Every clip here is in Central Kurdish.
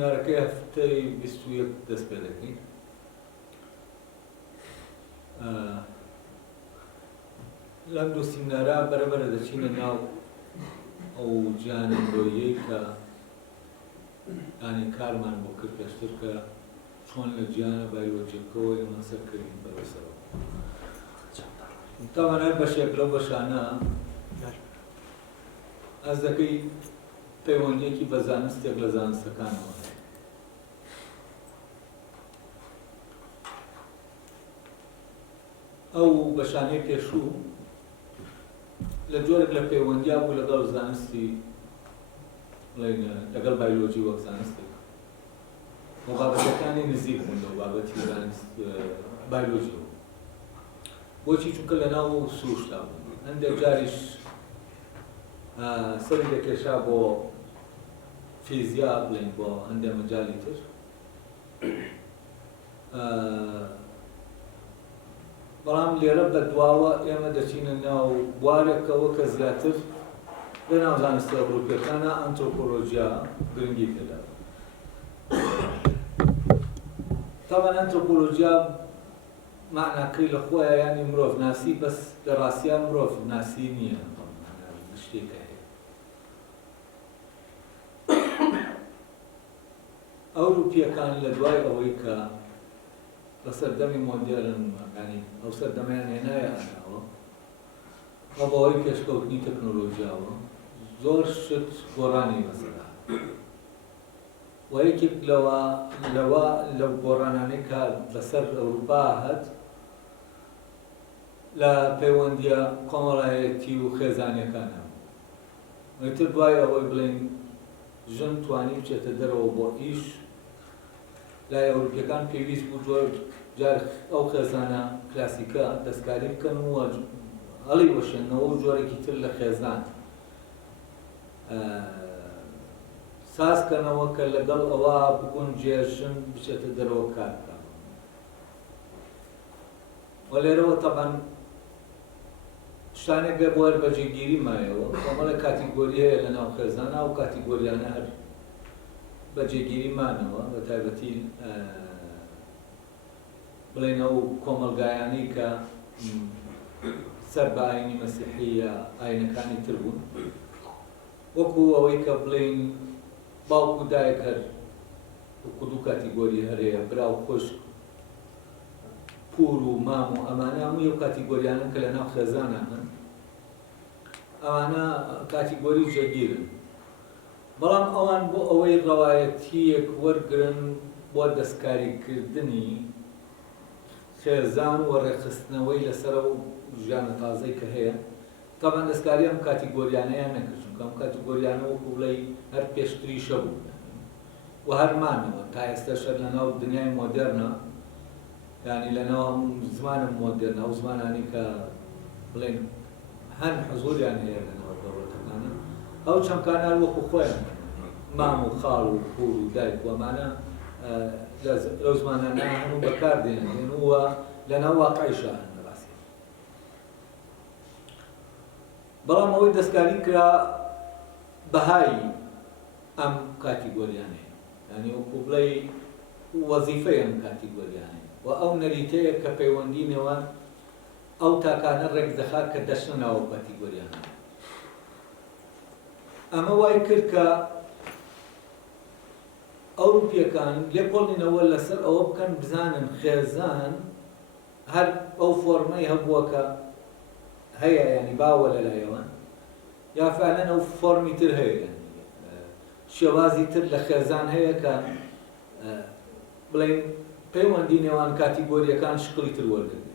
سیمینارەکەی هەفتەی 21 دەست پێ دەکەین. لەم دوو سیمینارە بەرەبەرە دەچینە ناو ئەو جیانەندۆیەی کە یانی کارمان بۆ کرد پێشتر کە چۆن لە جیانە بایۆلۆجیکەوە ئێمە سەرکردین بەڕێسەرەوە. تاوان هەر بەشێک لەو بەشانە ئەس دەکەی پەیوەندیەکی بە زانستێک لە زانستەکانەوە هەیە. ئەو بەشانەی پێشوو لە جۆرێک لە پەیوەندیا بوو لەگەڵ زانستی لەگەڵ بایۆلۆجی وەک زانستێک و بابەتەکانی نزیک بوون لەو بابەتی بایۆلۆجیەوە. بۆچی؟ چونکە لەناو سروشتا بوون. هەندێک جاریش سەری دەکێشا بۆ فیزیا بڵێن بۆ هەندێک مەجاڵی تر. بەڵام لێرە بە دواوە ئێمە دەچینە ناو بوارێکەوە کە زیاتر لە ناو زانستە ئەوروپیەکانە ئەنترۆپۆلۆژیا گرنگی پێدا. تاوان ئەنترۆپۆلۆژیا معناکەی لە خۆیان یانی مرۆڤ ناسی، بەس لە ڕاستیان مرۆڤ ناسی نییە، شتێکە هەیە. ئەوروپیەکان لە دوای ئەوەی کە بە سەردەمی مۆدێرن ینی ئەو سەردەمیان هێنایانەوە و بەوەی پێشکەوتنی تەکنۆلۆژیاوە زۆر شت گۆڕانی بەسەردا. و یەکێک لەو گۆڕانانەی کە بەسەر ئەوروپا هات لە پەیوەندیە کۆمەڵایەتی و خێزانیەکانە. ئیتر دوای ئەوەی بڵێن ژن توانی بچێتە دەرەوە بۆ ئیش، لای ئەوروپیەکان پێویست بوو جۆر جار ئەو خێزانە کلاسیکە دەستکاری بکەن و هەڵی وەشێنەوە و جۆرێکی تر لە خێزان سازکەنەوە کە لەگەڵ ئەوە بگون جێژن بچێتە دەرەوە کار بکەن. و لێرەوە تەبەن شتانێک بۆ هەر بەجێگیری مایەوە کۆمەڵە کاتیگۆری هەیە لە ناو خێزانە و کاتیگۆریانە هەر بەجێگیری مانەوە بە تایبەتی بڵێنە و کۆمەلگایانی کە سەر بە ئاینی مەسیحی یا ئاینەکانی تر بوون، وەکو ئەوەی کە بڵێن باوکو دایک هەر وەکو دوو کاتیگۆری هەرەیە، برا و خۆشک، پور و مام و ئەمانە هەمووی ئەو کاتیگۆریانن کە لە ناو خێزانانن، ئەوانە کاتیگۆری جێگیرن. بەڵام ئەوان بۆ ئەوەی ڕەوایەتیەک وەرگرن بۆ دەستکاریکردنی خێزان و ڕێخستنەوەی لەسەر و ژیانە تازەی کە هەیە، تاوان دەستکاری ئەم کاتیگۆریانەیان نەکرد، چونکە ئەم کاتیگۆریانە وەکو بڵێ هەر پێشتریشە بوو و هەرمانەوە تا ئێستاشە لە ناو دنیای مۆدێرنە، یعنی لە ناو زمانە مۆدێرنە ئەو زمانانی کە بڵێن هەن حزوریان هەیە لە ناو دەوڵەتەکانە، ئەو چەمکانە وەکو خۆیان مام و خاڵ و پور و دایک وەمانە لەو زمانانە هەموو بەکاردێنن وە لە ناو واقعیشە هەن بەڕاستی. بەڵام ئەوەی دەستکاری کرا بەهای ئەم کاتیگۆریانەیە، یعنی وەکو بڵێ وەزیفەی ئەم کاتیگۆریانەیە و ئەو نەریتەیە کە پەیوەندی نێوان ئەو تاکانە ڕێک دەخات کە دەچنە ناو کاتیگۆریانە. ئەمە وای کرد کە ئەوروپیەکان لێکۆڵینەوە لەسەر ئەوە بکەن بزانن خێزان هەر ئەو فۆرمەی هەبووە کە هەیە، ینی باوە لەلایەوە یا فعلەن ئەو فۆرمی تر هەیە، شێوازی تر لە خێزان هەیە کە بڵێن پەیوەندی نێوان کاتیگۆریەکان شکڵی تر وەرگرت.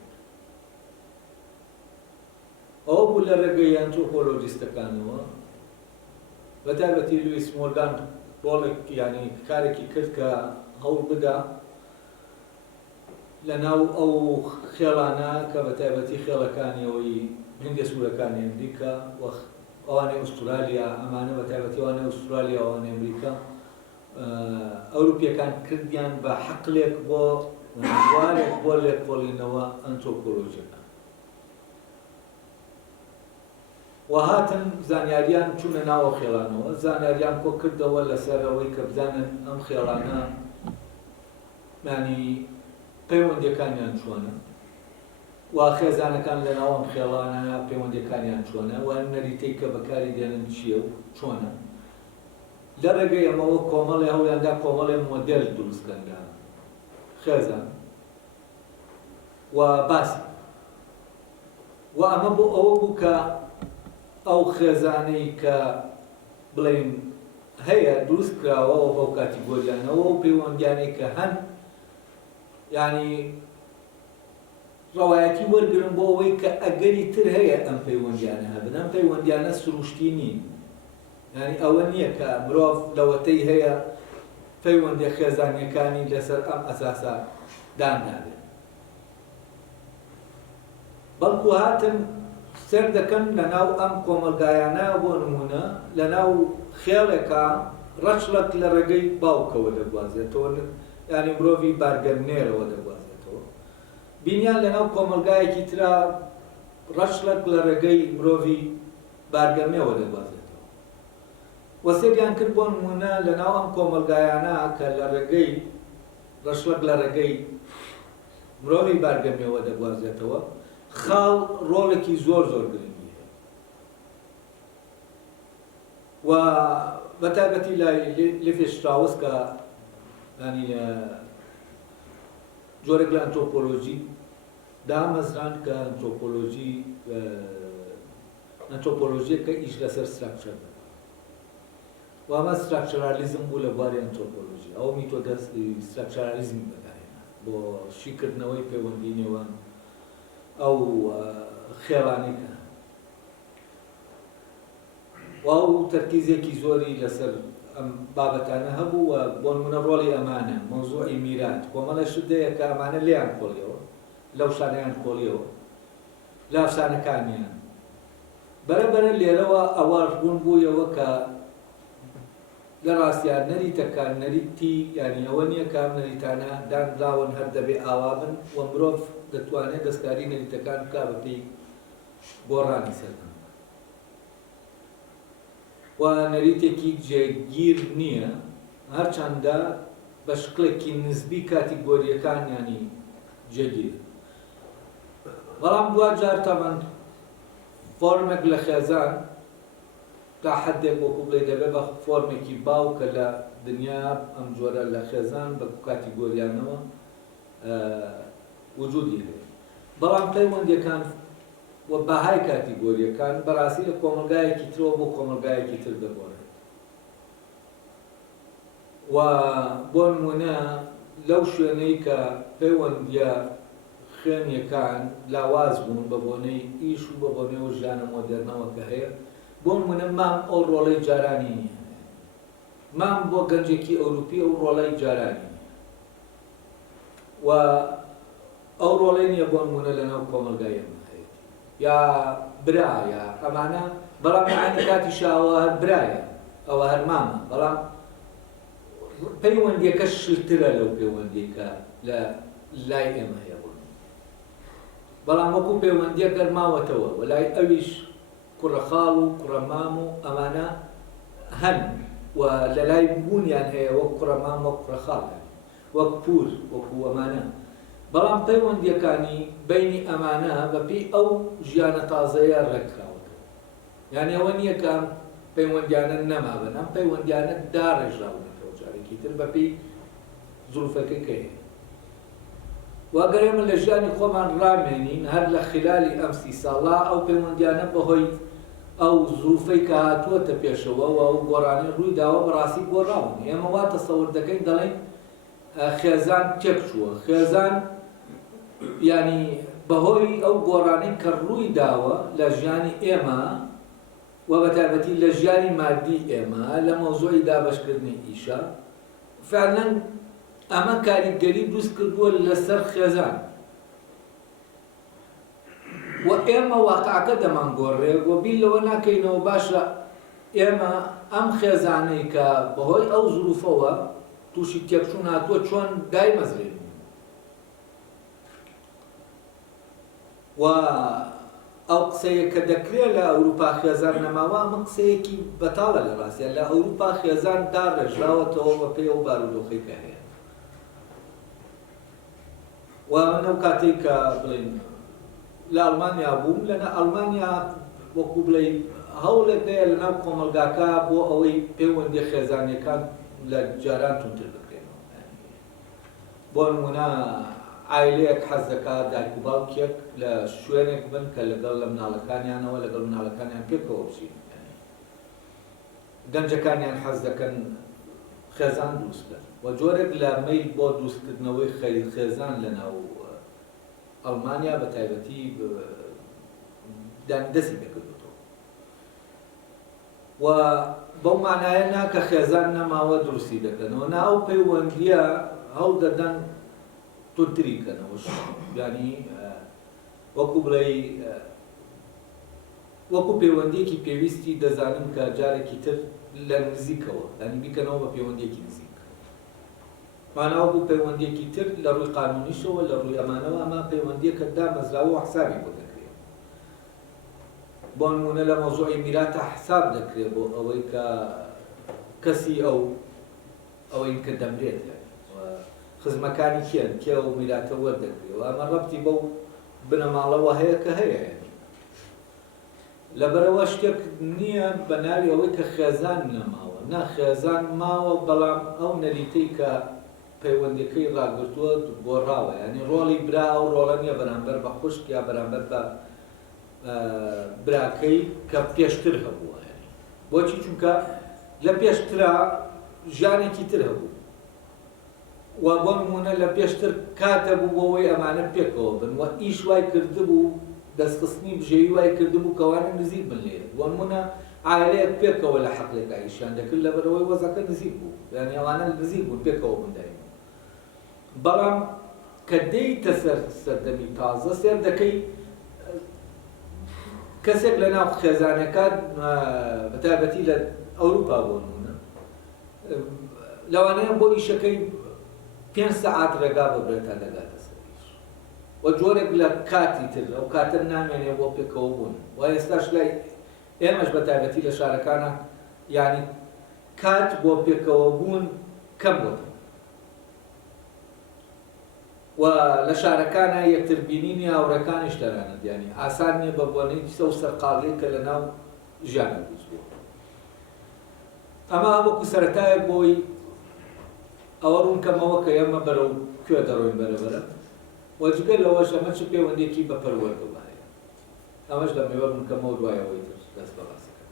ئەوە بوو لە ڕێگەی ئەنترۆپۆلۆجیستەکانەوە، بە تایبەتی لویس مۆرگان ڕۆڵێک ینی کارێکی کرد کە هەوڵ بدا لە ناو ئەو خێڵانە کە بە تایبەتی خێڵەکانیەوەی هندێ سوورەکانی ئەمریکا و ئەوانەی ئوسترالیا، ئەمانە بە تایبەتی ئەوانەی ئوسترالیا و ئەوانەی ئەمریکا، ئەوروپیەکان کردیان بە حەقلێک بۆ بوارێک بۆ لێکۆڵینەوە ئەنترۆپۆلۆژیەکان. و وهاتن زانیاریان چوونە ناوە خێڵانەوە زانیاریان کۆ کردەوە لەسەرەوەی کە بزانن ئەم خێڵانە ینی پەیوەندیەکانیان چۆنە وا خێزانەکان لەناو ئەم خێڵانە پەیوەندیەکانیان چۆنە و نەریتەی کە بەکاری دێنن چییە و چۆنە لە ڕێگەی ئەمەوە کۆمەڵی هەوڵیاندا کۆمەڵی مۆدێل دروستکەن لە خێزان و باسی و ئەمە بۆ ئەوە بوو کە ئەو خێزانەی کە بڵێن هەیە دروست کراوەوە بەو کاتیگۆریانەوە و پەیوەندیانەی کە هەن ینی ڕەوایەتی وەرگرن بۆ ئەوەی کە ئەگەری تر هەیە ئەم پەیوەندیانە هەبن ئەم پەیوەندیانە سروشتی نین ینی ئەوە نییە کە مرۆڤ لەوەتەی هەیە پەیوەندی خێزانیەکانی لەسەر ئەم ئەساسە دانابێت بەڵکو هاتن سەر دەکەن لەناو ئەم کۆمەلگایانە بۆ نمونە لەناو خێڵێکە ڕەچڵک لە ڕێگەی باوکەوە دەگوازێتەوە ینی مرۆڤی بارگەرنێرەوە دەگوازێتەوە بینیان لەناو کۆمەلگایەکی ترا ڕەچڵک لە ڕێگەی مرۆڤی بارگەرمێەوە دەگوازێتەوە وەسێریان کرد بۆ نمونە لەناو ئەم کۆمەلگایانە کە لە ڕێگەی ڕەچڵک لە ڕێگەی مرۆڤی بارگەرمێەوە دەگوازێتەوە خاڵ ڕۆڵێکی زۆر گرنگی هەیە و بەتایبەتی لای لێفی شتراوس کە ینی جۆرێک لە ئەنترۆپۆلۆژی دامەزراند کە ئەنترۆپۆلۆژیەکە ئیش لەسەر ستراکچەر بێت و ئەمە ستراکچەرالیزم بوو لە بواری ئەنترۆپۆلۆژی ئەو میتۆدە ستراکچەرالیزم بەکارهێنا بۆ شیکردنەوەی پەیوەندی نێوان ئەو خێڵانێکە و ئەو تەرکیزێکی زۆری لەسەر ئەم بابەتانە هەبوو و بۆ نمونە ڕۆڵی ئەمانە مەوزوعی میرات کۆمەڵە شتەیە کە ئەمانە لێیان کۆڵیەوە لەو شانەیان کۆڵیەوە لە ئەفسانەکانیان بەرەبەرە لێرەوە ئەوە ڕوون بوویەوە کە لە ڕاستیان نەریتەکان نەریتی یانی ئەوە نییە کە ئەم نەریتانە دانراون هەر دەبێ ئاوا بن و مرۆڤ دەتوانێت دەستکاری نەریتەکان بکا بەپێی گۆڕانی سەردەم و نەریتێکی جێگیر نییە هەرچەندە بە شکلێکی نزبی کاتیگۆریەکان ینی جێگیر بەڵام دوا جار تەمەند فۆرمێک لە خێزان تا حدێک وەکو بڵێ دەبێت بە فۆرمێکی باوکە لە دنیا ئەم جۆرە لە خێزان بە کاتیگۆریانەوە وجودی هەیە بەڵام پەیوەندیەکان و بەهای کاتیگۆریەکان بەڕاستی لە کۆمەلگایەکی ترەوە بۆ کۆمەلگایەکی تر دەگۆڕێت و بۆ نمونە لەو شوێنەی کە پەیوەندیە خوێنیەکان لاواز بوون بە بۆنەی ئیش و بە بۆنەوە ژیانە مۆدێرنەوە کە هەیە بۆ نمونە مام ئەو ڕۆڵەی جارانی نییە مام بۆ گەنجێکی ئەوروپی ئەو ڕۆڵەی جارانی نییە و ئەو ڕۆڵەی نییە بۆ نمونە لەناو کۆمەلگای ئێمە هەیە یا برایە ئەمانە بەڵام عینی کاتی شاوە هەر برایە ئەوە هەر مامە بەڵام پەیوەندیەکە شلترە لەو پەیوەندیەکە لە لای ئێمە هەیە بوون بەڵام وەکو پەیوەندیە گەرماوەتەوە و لای ئەویش کوڕە خاڵ و کوڕە مام و ئەمانە هەن و لە لای بوونیان هەیە وەک کوڕە مام وەک کوڕە خاڵ وەک پور وەکو ئەمانە بەڵام پەیوەندیەکانی بینی ئەمانە بەپێی ئەو ژیانە تازەیە ڕێکراوەکە یعنی ئەوە نییە کە پەیوەندیانە نەمابن ئەم پەیوەندیانە داڕێژراونەکەەوە جارێکی تر بەپێی زروفەکەی کە هەیە واگەر ئێمە لە ژیانی خۆمان ڕامێنین هەر لە خلالی ئەم 30 ساڵە ئەو پەیوەندیانە بەهۆی ئەو زروفەی کە هاتووەتە پێشەوە و ئەو گۆڕانی ڕووی داوە بەڕاستی گۆڕاون ئێمە وا تەسەوور دەکەین دەڵێن خێزان تێک چووە خێزان ینی بەهۆی ئەو گۆڕانی کە ڕووی داوە لە ژیانی ئێمە و بەتایبەتی لە ژیانی مادی ئێمە لە مەوزوعی دابەشکردنی ئیشە فعلاً ئەمە کاریگەری دروست کردووە لەسەر خێزان و ئێمە واقعەکە دەمانگۆڕێ و بیر لەوە ناکەینەوە باشە ئێمە ئەم خێزانەی کە بەهۆی ئەو زروفەوە تووشی تێکچوون هاتووە چۆن دایمەزرێن و ئەو قسەیە کە دەکرێت لە ئەوروپا خێزان نەماوە ئەمە قسەیەکی بەتاڵە لە ڕاستیە لە ئەوروپا خێزان داڕێژراوەتەوە بە پێی ئەو بارودۆخەی کە هەیە و نەو کاتێک کە بڵێن لە ئەڵمانیا بووم لەنە ئەڵمانیا وەکو بڵێ هەوڵێک هەیە لەناو کۆمەلگاکە بۆ ئەوەی پەیوەندی خێزانیەکان لە جاران تونتر بکرێنەوە بۆ نمونە عایلەیەک حەز دەکات دایک و باوکێک لە شوێنێک بن کە لەگەڵ لە مناڵەکانیانەوە لەگەڵ مناڵەکانیان پێکەوە بچین گەنجەکانیان حەز دەکەن خێزان دروستکەن و جۆرێک لە میل بۆ دروستکردنەوەی خێزان لەناو ئەڵمانیا بە تایبەتی دەستی پێکردوتەوە و بەو مانایە نا کە خێزان نەماوە دروستی دەکەنەوە نا ئەو پەیوەندیە هەڵ دەدەن تونتری بکەنەوە ینی وەکو بڵێ وەکو پەیوەندیەکی پێویستی دەزانم کە جارێکی تر لە نزیکەوە ینی بیکەنەوە بە پەیوەندیەکی نزیک ماناوە بوو پەیوەندیەکی تر لە ڕووی قانونیشەوە لە ڕووی ئەمانەوە ئەمە پەیوەندیەکە دامەزراوە و حسابی بۆ دەکرێت بۆ نمونە لە مەوزوعی میراتە حساب دەکرێت بۆ ئەوەی کە کەسی ئەوەی کە دەمرێت خزمەکانی کێن کێ و میراتە وەردەگرێت و ئەمە ڕەبتی بەو بنەماڵەوە هەیە کە هەیە لەبەرەوە شتێک نییە بە ناوی ئەوەی کە خێزان نەماوە نا خێزان ماوە بەڵام ئەو نەریتەی کە پەیوەندەکەی ڕاگرتووە گۆڕاوە ینی ڕۆڵی برا و ڕۆڵە نییە بەرامبەر بە خوشک یا بەرامبەر بە براکەی کە پێشتر هەبووە بۆچی چونکە لە پێشترا ژیانێکی تر هەبوو و بۆ نمونە لە پێشتر کاتە بوو بۆەوەی ئەمانە پێکەوە بن و ئیش وای کردبوو دەستخستنی بژێوی وای کردبوو کەوانە نزیک بن لێ بۆ نمونە عایلەیەک پێکەوە لە حەقلێکا ئیشیان دەکرد لەبەرەوەی وەزەکە نزیک بوو یانی ئەوانە نزیک بوون پێکەوە بنداین بەڵام کە دەیتە سەردەمی تازە سێر دەکەی کەسێک لە ناو خێزانەکان بەتایبەتی لە ئەوروپا بۆ نمونە لەوانەیە بۆ ئیشەکەی 5 سەعات ڕێگا ببرێت تا دەگاتە سەریش و جۆرێک لە کاتی تر ئەو کاتر نامێنێ بۆ پێکەوە بوون و ئێستاش لای ئێمەش بەتایبەتی لە شارەکانە یانی کات بۆ پێکەوە بوون کەم بووە و لە شارەکانە یەکتربینینی هاوڕەکانیش دەرانە ینی ئاسان نییە بە بۆنەی سە و سەرقاڵەیە کە لە ناو ژیانە دروست بوو ئەمە وەکو سەرەتایە بۆی ئەوە ڕوونکەمەوە کە ئێمە بەرەو کوێ دەڕۆین بەرەبەرە وەجگە لەوەش ئەمە چ پەیوەندێکی بە پەروەردە وایە ئەمەش لە میوە ڕوونکەمەوە دوایەوەی تر دەست بەڕاستەکە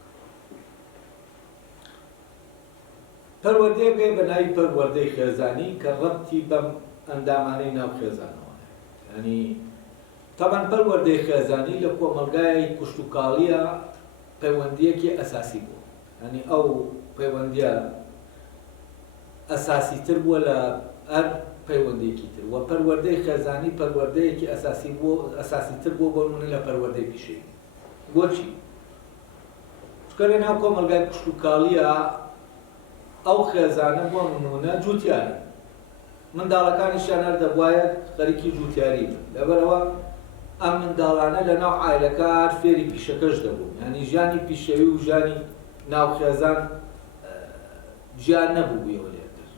پەروەردەیەکەی بە ناوی پەروەردەی خێزانی کە ڕەبتی بەم ئەندامانەی ناو خێزانەوە ینی تەبەن پەروەردەی خێزانی لە کۆمەلگای کوشتوکاڵیە پەیوەندیەکی ئەساسی بوو ینی ئەو پەیوەندیە ئەساسی تر بووە لە هەر پەیوەندێکی تر و پەروەردەی خێزانی پەروەردەیەکی ئەساسی تر بووە بۆ نمونە لە پەروەردەی پیشەیی بۆچی؟ چکە لە ناو کۆمەلگای کوشتوکاڵیە ئەو خێزانە بۆ نمونە جووتیارن منداڵەکانیشیان هەر دەبوایە خەریکی جووتیاری بن لەبەرەوە ئەم منداڵانە لە ناو عایلەکە فێری پیشەکەش دەبوون ینی ژیانی پیشەوی و ژیانی ناو خێزان گیان نەبوو بوویەوە لێتر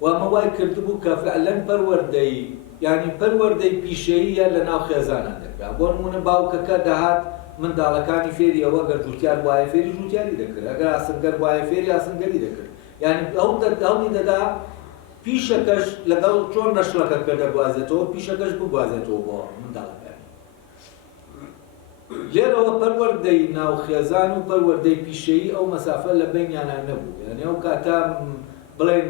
و ئەمە وای کردبوو کە فعلەن پەروەردەی ینی پەروەردەی پیشەییە لە ناو خێزانان دەکرا بۆ نمونە باوکەکە دەهات منداڵەکانی فێری ئەوە گەر جووتیار وایە فێری جووتیاری دەکرد ئەگەر ئاسنگەر وایە فێری ئاسنگەری دەکرد یعنی هەڵی دەدا پیشەکەش لەگەڵ چۆن نەشڵەکە کە دەگوازێتەوە پیشەکەش بگوازێتەوە بۆ منداڵەکانی لێرەوە پەروەردەی ناو خێزان و پەروەردەی پیشەیی ئەو مەسافە لە بینیانە نەبوو یعنی ئەو کاتە بڵێن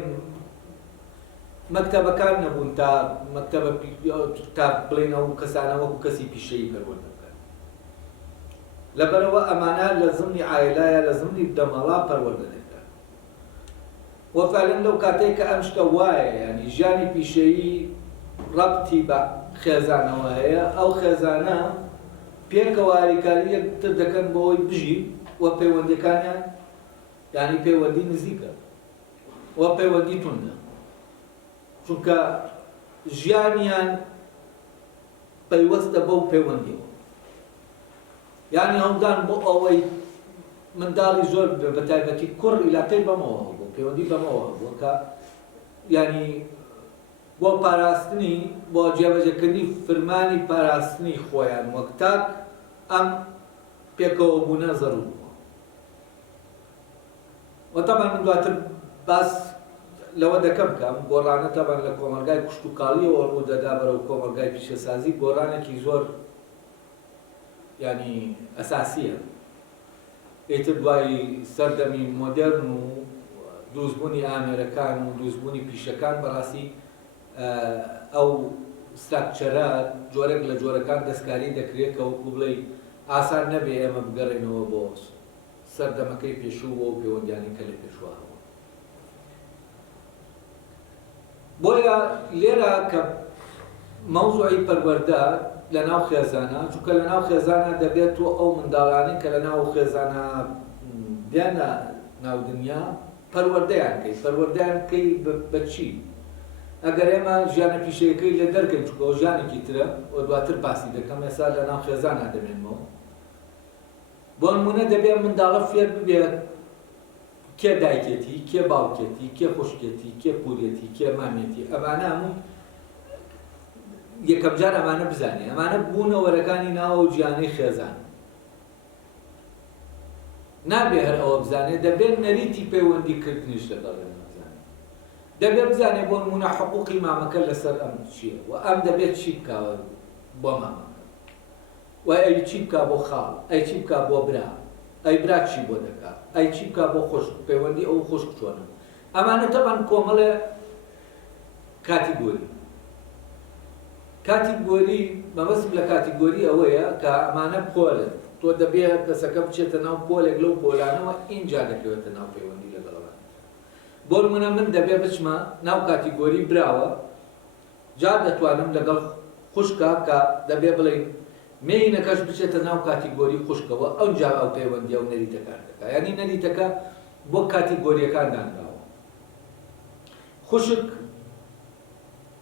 مەکتەبەکان نەبوون تا مەکتەبە تا بڵێن ئەو کەسانە وەکو کەسی پیشەیی پەروەردە بکەن لەبەرەوە ئەمانە لە زمنی عایلایە لە زمنی دەمەڵا پەروەردە دەکرێت وەفعلەن لەو کاتێک کە ئەم شتە وایە ینی ژیانی پیشەیی ڕەبتی بە خێزانەوە هەیە ئەو خێزانە پێکەوە هاریکاری یەکتر دەکەن بۆەوەی بژی وە پەیوەندەکانیان ینی پەیوەندی نزیکە وە پەیوەندی توندە چونکە ژیانیان پەیوەستە بەو پەیوەندیەوە یعنی هەڵدان بۆ ئەوەی منداڵی زۆر بە تایبەتی کوڕ ئیلاقەی بەمەوە هەبوو پەیوەندی بەمەوە هەبووە کە ینی بۆ پاراستنی بۆ جێبەجێکردنی فرمانی پاراستنی خۆیان وەک تاک ئەم پێکەوە بوونە زەڕوو بووە. وەتەمان من دواتر باس لەوە دەکەم کەم گۆڕانە تەبەن لە کۆمەلگای کوشت و کاڵیەوە ڕوو دەدا بەرەو کۆمەلگای پیشەسازی گۆڕانێکی زۆر ینی ئەساسیە. ئیتر دوای سەردەمی مۆدێرن و دروستبوونی ئامێرەکان و دروستبوونی پیشەکان بەڕاستی ئەو ستراکچەرە جۆرێک لە جۆرەکان دەستکاری دەکرێت کە وەکو بڵێ ئاسان نەبێ ئێمە بگەڕێنەوە بۆ سەردەمەکەی پێشوو و پەیوەندیانی کە لە پێشواوە. بۆیە لێرە کە مەوزوعی پەروەردە لە ناو خێزانە، چونکە لە ناو خێزانە دەبێت و ئەو منداڵانەی کە لە ناو خێزانە دیانە ناو دنیا پەروەردەیان کەی. پەروەردەیان کەی بە چی؟ ئەگەر ئێمە ژیانە پیشەیەکەی لە دەرکەین چونکە ئەو ژیانێکی ترە و دواتر باسی دەکەم ئێستا لە ناو خێزانە دەمێنمەوە. بۆ نمونە دەبێت منداڵە فێر ببێت کێ دایکێتی، کێ باوکێتی، کێ خوشکێتی، کێ پورێتی، کێ مامێتی. ئەمانە هەموو یەکەم جار ئەمانە بزانێ. ئەمانە بوونە وەرەکانی ناوە و گیانەی خێزان. نابێ هەر ئەوە بزانێ، دەبێت نەریتی پەیوەندیکردنیش لەگەڵ ئێمە بزانێ. دەبێت بزانێ بۆ نمونە حقوقی مامەکە لەسەر ئەم چییە و ئەم دەبێت چی بکاوە بۆ مامەکە و ئەی چی بکا بۆ خاڵ، ئەی چی بکا بۆ برا، ئەی برا چی بۆ دەکات، ئەی چی بکا بۆ خوشک، پەیوەندی ئەو خوشک چۆنە. ئەمانە تەبەن کۆمەڵە کاتیگۆری. کاتیگۆری مەبەستم لە کاتیگۆری ئەوەیە کە ئەمانە پۆلن. تۆ دەبێت دەسەکە بچێتە ناو پۆلێک لەو پۆلانەوە ئینجا دەکەوێتە ناو پەیوەندی لەگەڵەوە. بۆ نمونە من دەبێت بچمە ناو کاتیگۆری براوە، جا دەتوانم لەگەڵ خوشکە کە دەبێت بڵێن مێینەکەش بچێتە ناو کاتیگۆری خوشکەوە، ئەوجا ئەو پەیوەندیە و نەریتەکان دەکات. یعنی نەریتەکە بۆ کاتیگۆریەکان دانراوە. خوشک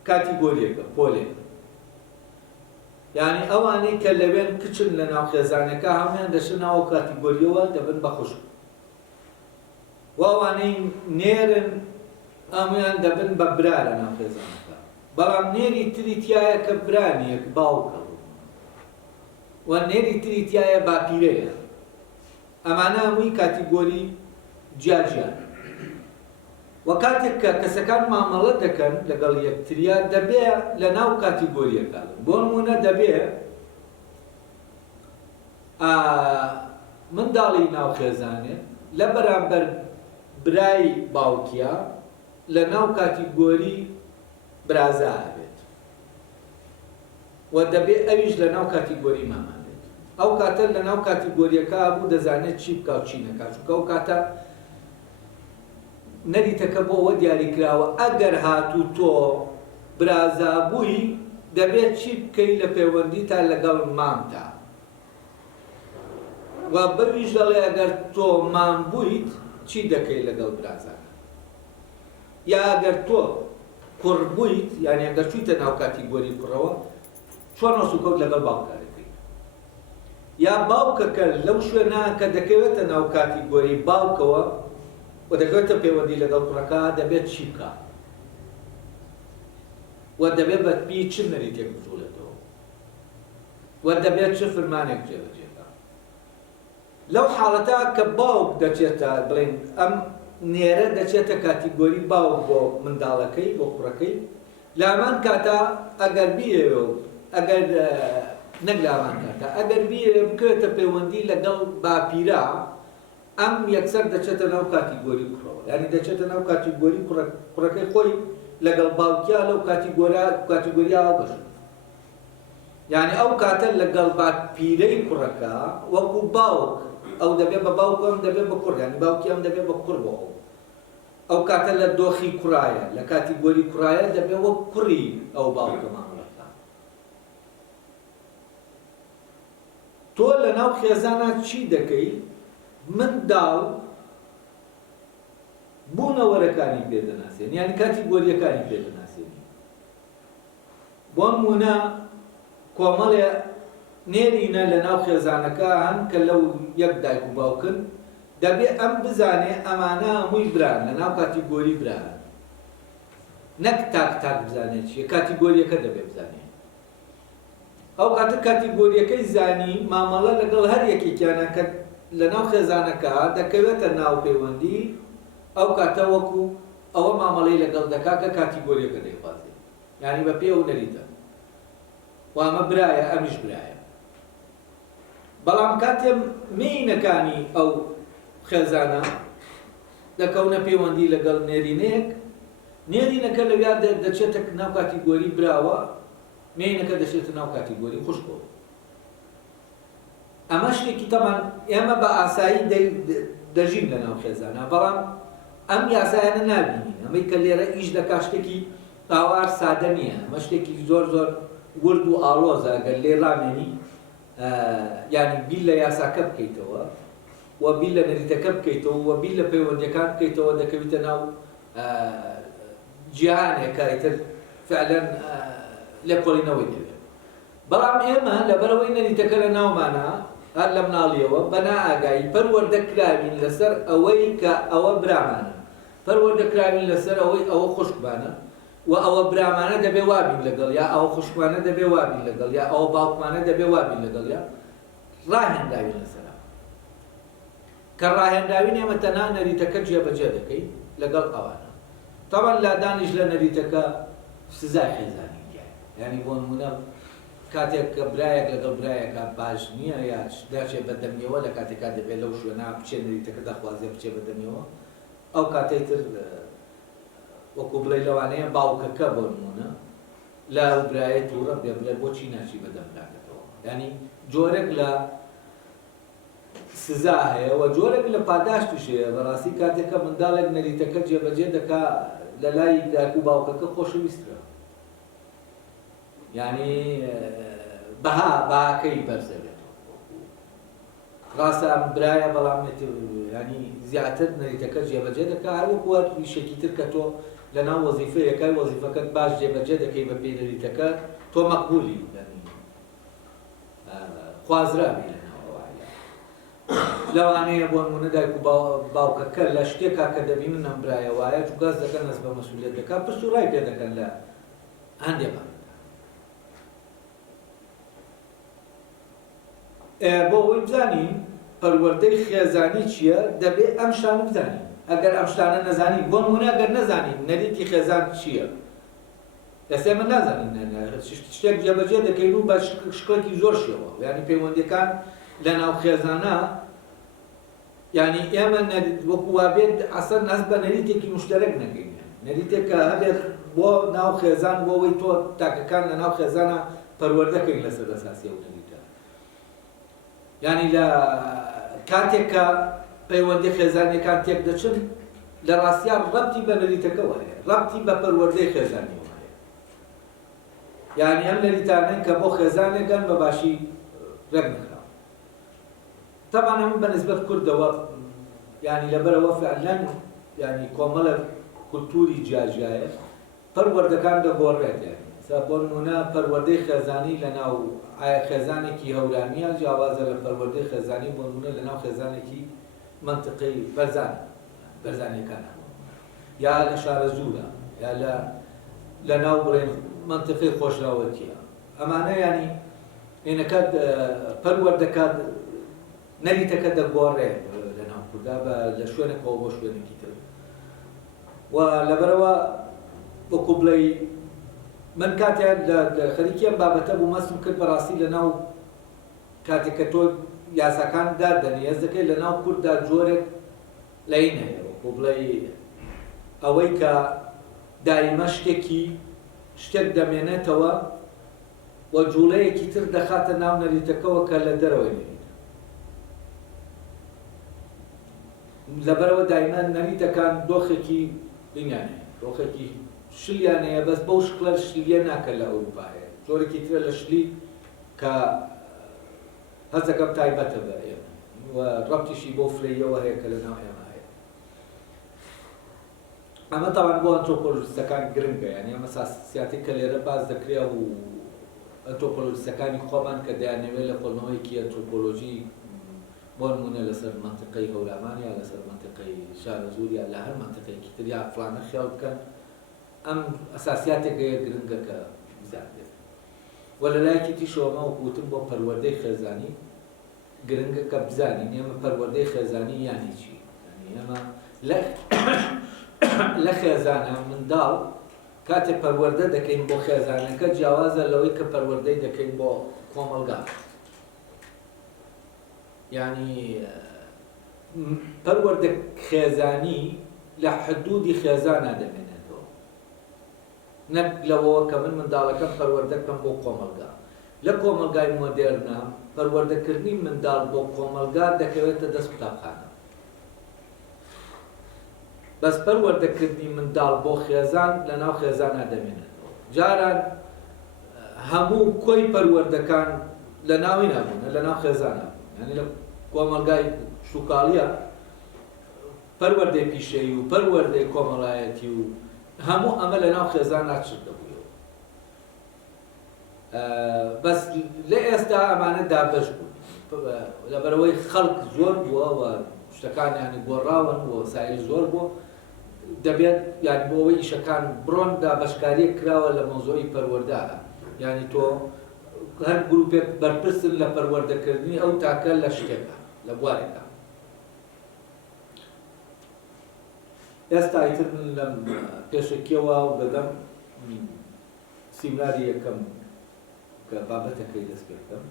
کاتیگۆریەکە، پۆلێکە. یعنی ئەوانەی کە لەوێن کچن لە ناو خێزانەکە هەمویان دەچن ناو کاتیگۆریەوە دەبن بە خوشک. و ئەوانەی نێرن هەمویان دەبن بە برا لە ناو خێزانەکە. بەڵام نێری تری تایە کە برانیەک باوکە و نێری تری تایە باپیرەیە. ئەمانە هەمووی کاتیگۆری جیاجیان. و کاتێک کە کەسەکان مامەڵە دەکەن لەگەڵ یەکتریا دەبێت لە ناو کاتیگۆریەکان. بۆ نمونە دەبێت منداڵی ناو خێزانێ لە بەرامبەر برای باوکیە لە ناو کاتیگۆری برازا هەبێت و دەبێت ئەویش لە ناو کاتیگۆری مامان بێت. ئەو کاتە لە ناو کاتیگۆریەکە بوو دەزانێت چی بکات چی نەکات. چونکە ئەو کاتە نەریتەکە بۆ ئەوە دیاریکراوە ئەگەر هاتوو تۆ برازا بووی دەبێت چی بکەی لە پەیوەندیتا لەگەڵ مامتا. و بەرویش دەڵێ ئەگەر تۆ مام بوویت چی دەکەی لەگەڵ برازاکە. یا ئەگەر تۆ کوڕ بوویت، یعنی ئەگەر چوویتە ناو کاتیگۆری کوڕەوە چۆن ئەسوکەوت لەگەڵ باوکە دەکەی. یا باوکەکە لەو شوێنە کە دەکەوێتە ناو کاتیگۆری باوکەوە و دەکەوێتە پەیوەندی لەگەڵ کوڕەکە دەبێت چی بکە و دەبێت بەتبی چ نەریتێک بچوڵێتەوە و دەبێت چ فرمانێک جێبەجێکە. لەو حاڵەتە کە باوک دەچێتە بڵێن ئەم نێرە دەچێتە کاتیگۆری باوک بۆ منداڵەکەی بۆ کوڕەکەی، لە هەمان کاتە ئەگەر بیرێ ئەگەر نەک لە هەمان کاتە ئەگەر بیرێ بکەوێتە پەیوەندی لەگەڵ باپیرە ئەم یەکسەر دەچێتە ناو کاتیگۆری کوڕەوە. یعنی دەچێتە ناو کاتیگۆری کوڕەکەی خۆی لەگەڵ باوکیا لەو کاتیگۆریا بەشن. یعنی ئەو کاتە لەگەڵ باپیرەی کوڕەکە وەکو باوک ئەو دەبێت بە باوک ئەم دەبێت بە کوڕ، یعنی باوکی ئەم دەبێت بە کوڕ بۆ ئەو کاتە لە دۆخی کوڕایە لە کاتیگۆری کوڕایە دەبێت وەک کوڕی ئەو باوکە مامەڵەکە. تۆ لە ناو خێزانە چی دەکەی؟ منداڵ بوونەوەرەکانی پێدەناسێن، یعنی کاتیگۆریەکانی پێدەناسێنی. بۆ نمونە کۆمەڵێ نێرینە لە ناو خێزانەکە هەن کە لەو یەک دایک و باوکن دەبێ ئەم بزانێ ئەمانە هەمووی بران لە ناو کاتیگۆری بران نەک تاک بزانێت چیە کاتیگۆریەکە دەبێ بزانێ ئەو کاتە کاتیگۆریەکەی زانی مامەڵە لەگەڵ هەر یەکێکیانە کە لە ناو خێزانەکە دەکەوێتە ناو پەیوەندی ئەو کاتە وەکو ئەوە مامەڵەی لەگەڵ دەکا کە کاتیگۆریەکە دەیخوازێ یعنی بە پێ و نەریتە وامە برایە ئەمیش برایە بەڵام کاتێ مینەکانی ئەو خێزانە دەکەونە پەیوەندی لەگەڵ نێرینەیەک نێرینەکە لەویا دەچێتە ناو کاتیگۆری براوە مینەکە دەچێتە ناو کاتیگۆری خوشکۆ ئەمە شتێکی تەمان ئێمە بە ئاسایی دەژین لە ناو خێزانە بەڵام ئەم یاسایانە نابینین ئەمەی کە لێرە ئیش دەکا شتێکی ئاوار سادە نییە ئەمە شتێکی زۆر ورد و ئاڵۆزە ئەگەر لێ ڕامێنی یعنی بیل لە یاساکە بکەیتەوە و بیل لە نەریتەکە بکەیتەوە و بیل لە پەیوەندیەکان بکەیتەوە دەکەویتە ناو جیهانێکە ئیتر فعلەن لێکۆڵینەوەی دەبێت بەڵام ئێمە لەبەرەوەی نەریتەکە لە ناومانە هەر لە مناڵیەوە بەنا ئاگایی پەروەردەکراوین لەسەر ئەوەی کە ئەوە برامانە پەروەردەکراوین لەسەر ئەوەی ئەوە خوشکمانە و ئەوە برامانە دەبێ وابین لەگەڵ یا ئەوە خوشکمانە دەبێ وابین لەگەڵ یا ئەوە باوکمانە دەبێ وابین لەگەڵ یا ڕاهێنداوین لەسەر کە ڕاهێنداوین ئێمە تەنها نەریتەکە جێبەجێ دەکەین لەگەڵ ئەوانە تەمان لادانیش لە نەریتەکە سزای خێزانی یعنی بۆ نمونە کاتێک کە برایەک لەگەڵ برایەکە باش نییە یا داچێت بەدەمیەوە لە کاتێکا دەبێت لەو شوێنە بچێت نەریتەکە دەخوازێ بچێت بەدەمیەوە ئەو کاتەی تر وەکو بڵێ لەوانەیە باوکەکە بۆ نمونە لە برایە تووڕە بێ بڵێ بۆچی ناچی بەدەمراکەتەوە ینی جۆرێک لە سزا هەیە و جۆرێک لە پاداشتیش هەیە بەڕاستی کاتێکە منداڵێک نەریتەکە جێبەجێ دەکا لە لای دایک و باوکەکە خۆشەویسترە یعنی بەهاکەی بەرزە بێت ڕاستە ئەم برایە بەڵام ینی زیاتر نەریتەکە جێبەجێ دەکا هەروەکو ویشێکی تر کە تۆ لە ناو وەزیفەیەکە وەزیفەکەت باش جێبەجێ دەکەی بە پێی نەریتەکە تۆ مەقبولی خوازرابی لەوانەیە بۆ نمونە دایک و باوکەکە لە شتێکا کە دەبینن ئەم برایە وایە جوگاز دەکەن نەس بە مەسئولیت دەکات پشت و ڕای پێ دەکەن لە هەندێک بۆ ئەوەی بزانین پەروەردەی خێزانی چییە دەبێت ئەم شتانە بزانین ئەگەر ئەم شتانە نەزانین بۆ نمونە ئەگەر نەزانین نەریتی خێزان چییە دەستێ من نازانین شتێک جێبەجێ دەکەین و بە شکڵێکی زۆر شێوە یعنی پەیوەندیەکان لە ناو خێزانە یعنی ئێمە وەکو وابێت ئەسەر نەس بە نەریتێکی مشتەرەک نەگەین نەریتێک کە هەبێت بۆ ناو خێزان بۆ ئەوەی تۆ تاکەکان لە ناو خێزانە پەروەردەکەین لەسەر ئەساسی ئەو نەریتە یعنی لە کاتێک کە پەیوەندی خێزانیەکان تێک دەچن لە ڕاستیان ڕەبتی بە نەریتەکەەوە هەیە ڕەبتی بە پەروەردەی خێزانیەوە هەیە یعنی ئەم نەریتانەی کە بۆ خێزانێکن بە باشی ڕێک نەکراوە طبعا من بەنسبەت کوردەوە یعنی لەبەرەوە فعلەن یعنی کۆمەڵە کولتوری جیاجایە پەروەردەکان دەگۆڕێت بۆ نمونە پەروەردەی خێزانی لە ناو خێزانێکی هەورانیە جیاوازە لە پەروەردەی خێزانی بۆ نمونە لە ناو خێزانێکی منتقەی بەرزانیەکانە یا لە شارە زوورە یا لە ناو بڵێن منتقەی خۆشراوەتیە ئەمانە ینی ئێنەکەت پەروەردەکات نەریتەکە دەگۆڕێ لە ناو کووردا لە شوێنێکەوە بۆ شوێنێکی تر و لەبەرەوە وەکو بڵێ من کاتیان لە خەریکیان بابەتە بوو مەسم کرد بەڕاستی لە ناو کاتێککە تۆ یاساکان دادەنێز دەکەی لە ناو کووردا جۆرێک لەین هەیە وەکو بڵێ ئەوەی کە دایمە شتێک دەمێنێتەوە و جوڵەیەکی تر دەخاتە ناو نەریتەکەەوە کە لە دەرەوەی نەریت لەبەرەوە دایما نەریتەکان دۆخێکی بینیانەیە دۆخێکی شلیانەیە بەس بەو شکلە شلیە ناکەن لە ئەوروپایە جۆرێکی ترە لە شلی کە هەزەکەم تایبەتە بە ئێمە و ڕەبتیشی بۆ فرەیەوە هەیە کە لە ناو ئێمە هەیە ئەمە تاوان بۆ ئەنترۆپۆلۆژیستەکان گرنگە یعنی ئەمە سیاتی کە لێرە باز دەکرێ و ئەنتۆپۆلۆژیستەکانی خۆمان کە دەیانەوێت لە قۆڵنەوەیەکی ئەنتۆپۆلۆژی بۆ نمونە لەسەر منتیقەی هەورامان یا لەسەر منتیقەی شارەزور یا لە هەر منتیقەیەکی تر یا فڵانە خێڵ بکەن ئەم ئەساسیاتێک گرنگە کە بزان بێت. وە لە لایەکی تیشەوەمە وەکوتم بۆ پەروەردەی خێزانی گرنگە کە بزانین ئێمە پەروەردەی خێزانی یانی چی؟ ئێمە لە خێزانە منداڵ کاتێک پەروەردە دەکەین بۆ خێزانەکە جیاوازە لەوەی کە پەروەردەی دەکەین بۆ کۆمەلگا. یعنی پەروەردە خێزانی لە حدودی خێزانە دەمێنێتەوە، نەک لەوەوە کە من منداڵەکەم پەروەردەکەم بۆ کۆمەلگا. لە کۆمەلگای مۆدێرنە پەروەردەکردنی منداڵ بۆ کۆمەلگا دەکەوێتە دەست قوتابخانە. بەس پەروەردەکردنی منداڵ بۆ خێزان لە ناو خێزانە دەمێنێتەوە. جاران هەموو کۆی پەروەردەکان لە ناوی نابوون، لە ناو خێزانە بوون. یعنی لە کۆمەلگای شوکاڵیە پەروەردەی پیشەیی و پەروەردەی کۆمەڵایەتی و هەموو ئەمە لە ناو خێزان ناچرد دەبوویەوە. بەس لە ئێستا ئەمانە دابەش بوون لەبەرەوەی خەڵک زۆر بووە و شتەکانیانی گۆڕاون و وەسایل زۆر بوو، دەبێت یان بۆ ئەوەی ئیشەکان بڕۆن دابەشکاریەک کراوە لە مۆزۆی پەروەردەدا. یعنی تۆ هەر گروپێک بەرپرسن لە پەروەردەکردنی ئەو تاکە لە شتێکە لە بوارێکە. ئێستا ئیتر من لەم پێشەکیەوە دەدەم سیمیناری یەکەم کە بابەتەکەی دەست پێ بکەم.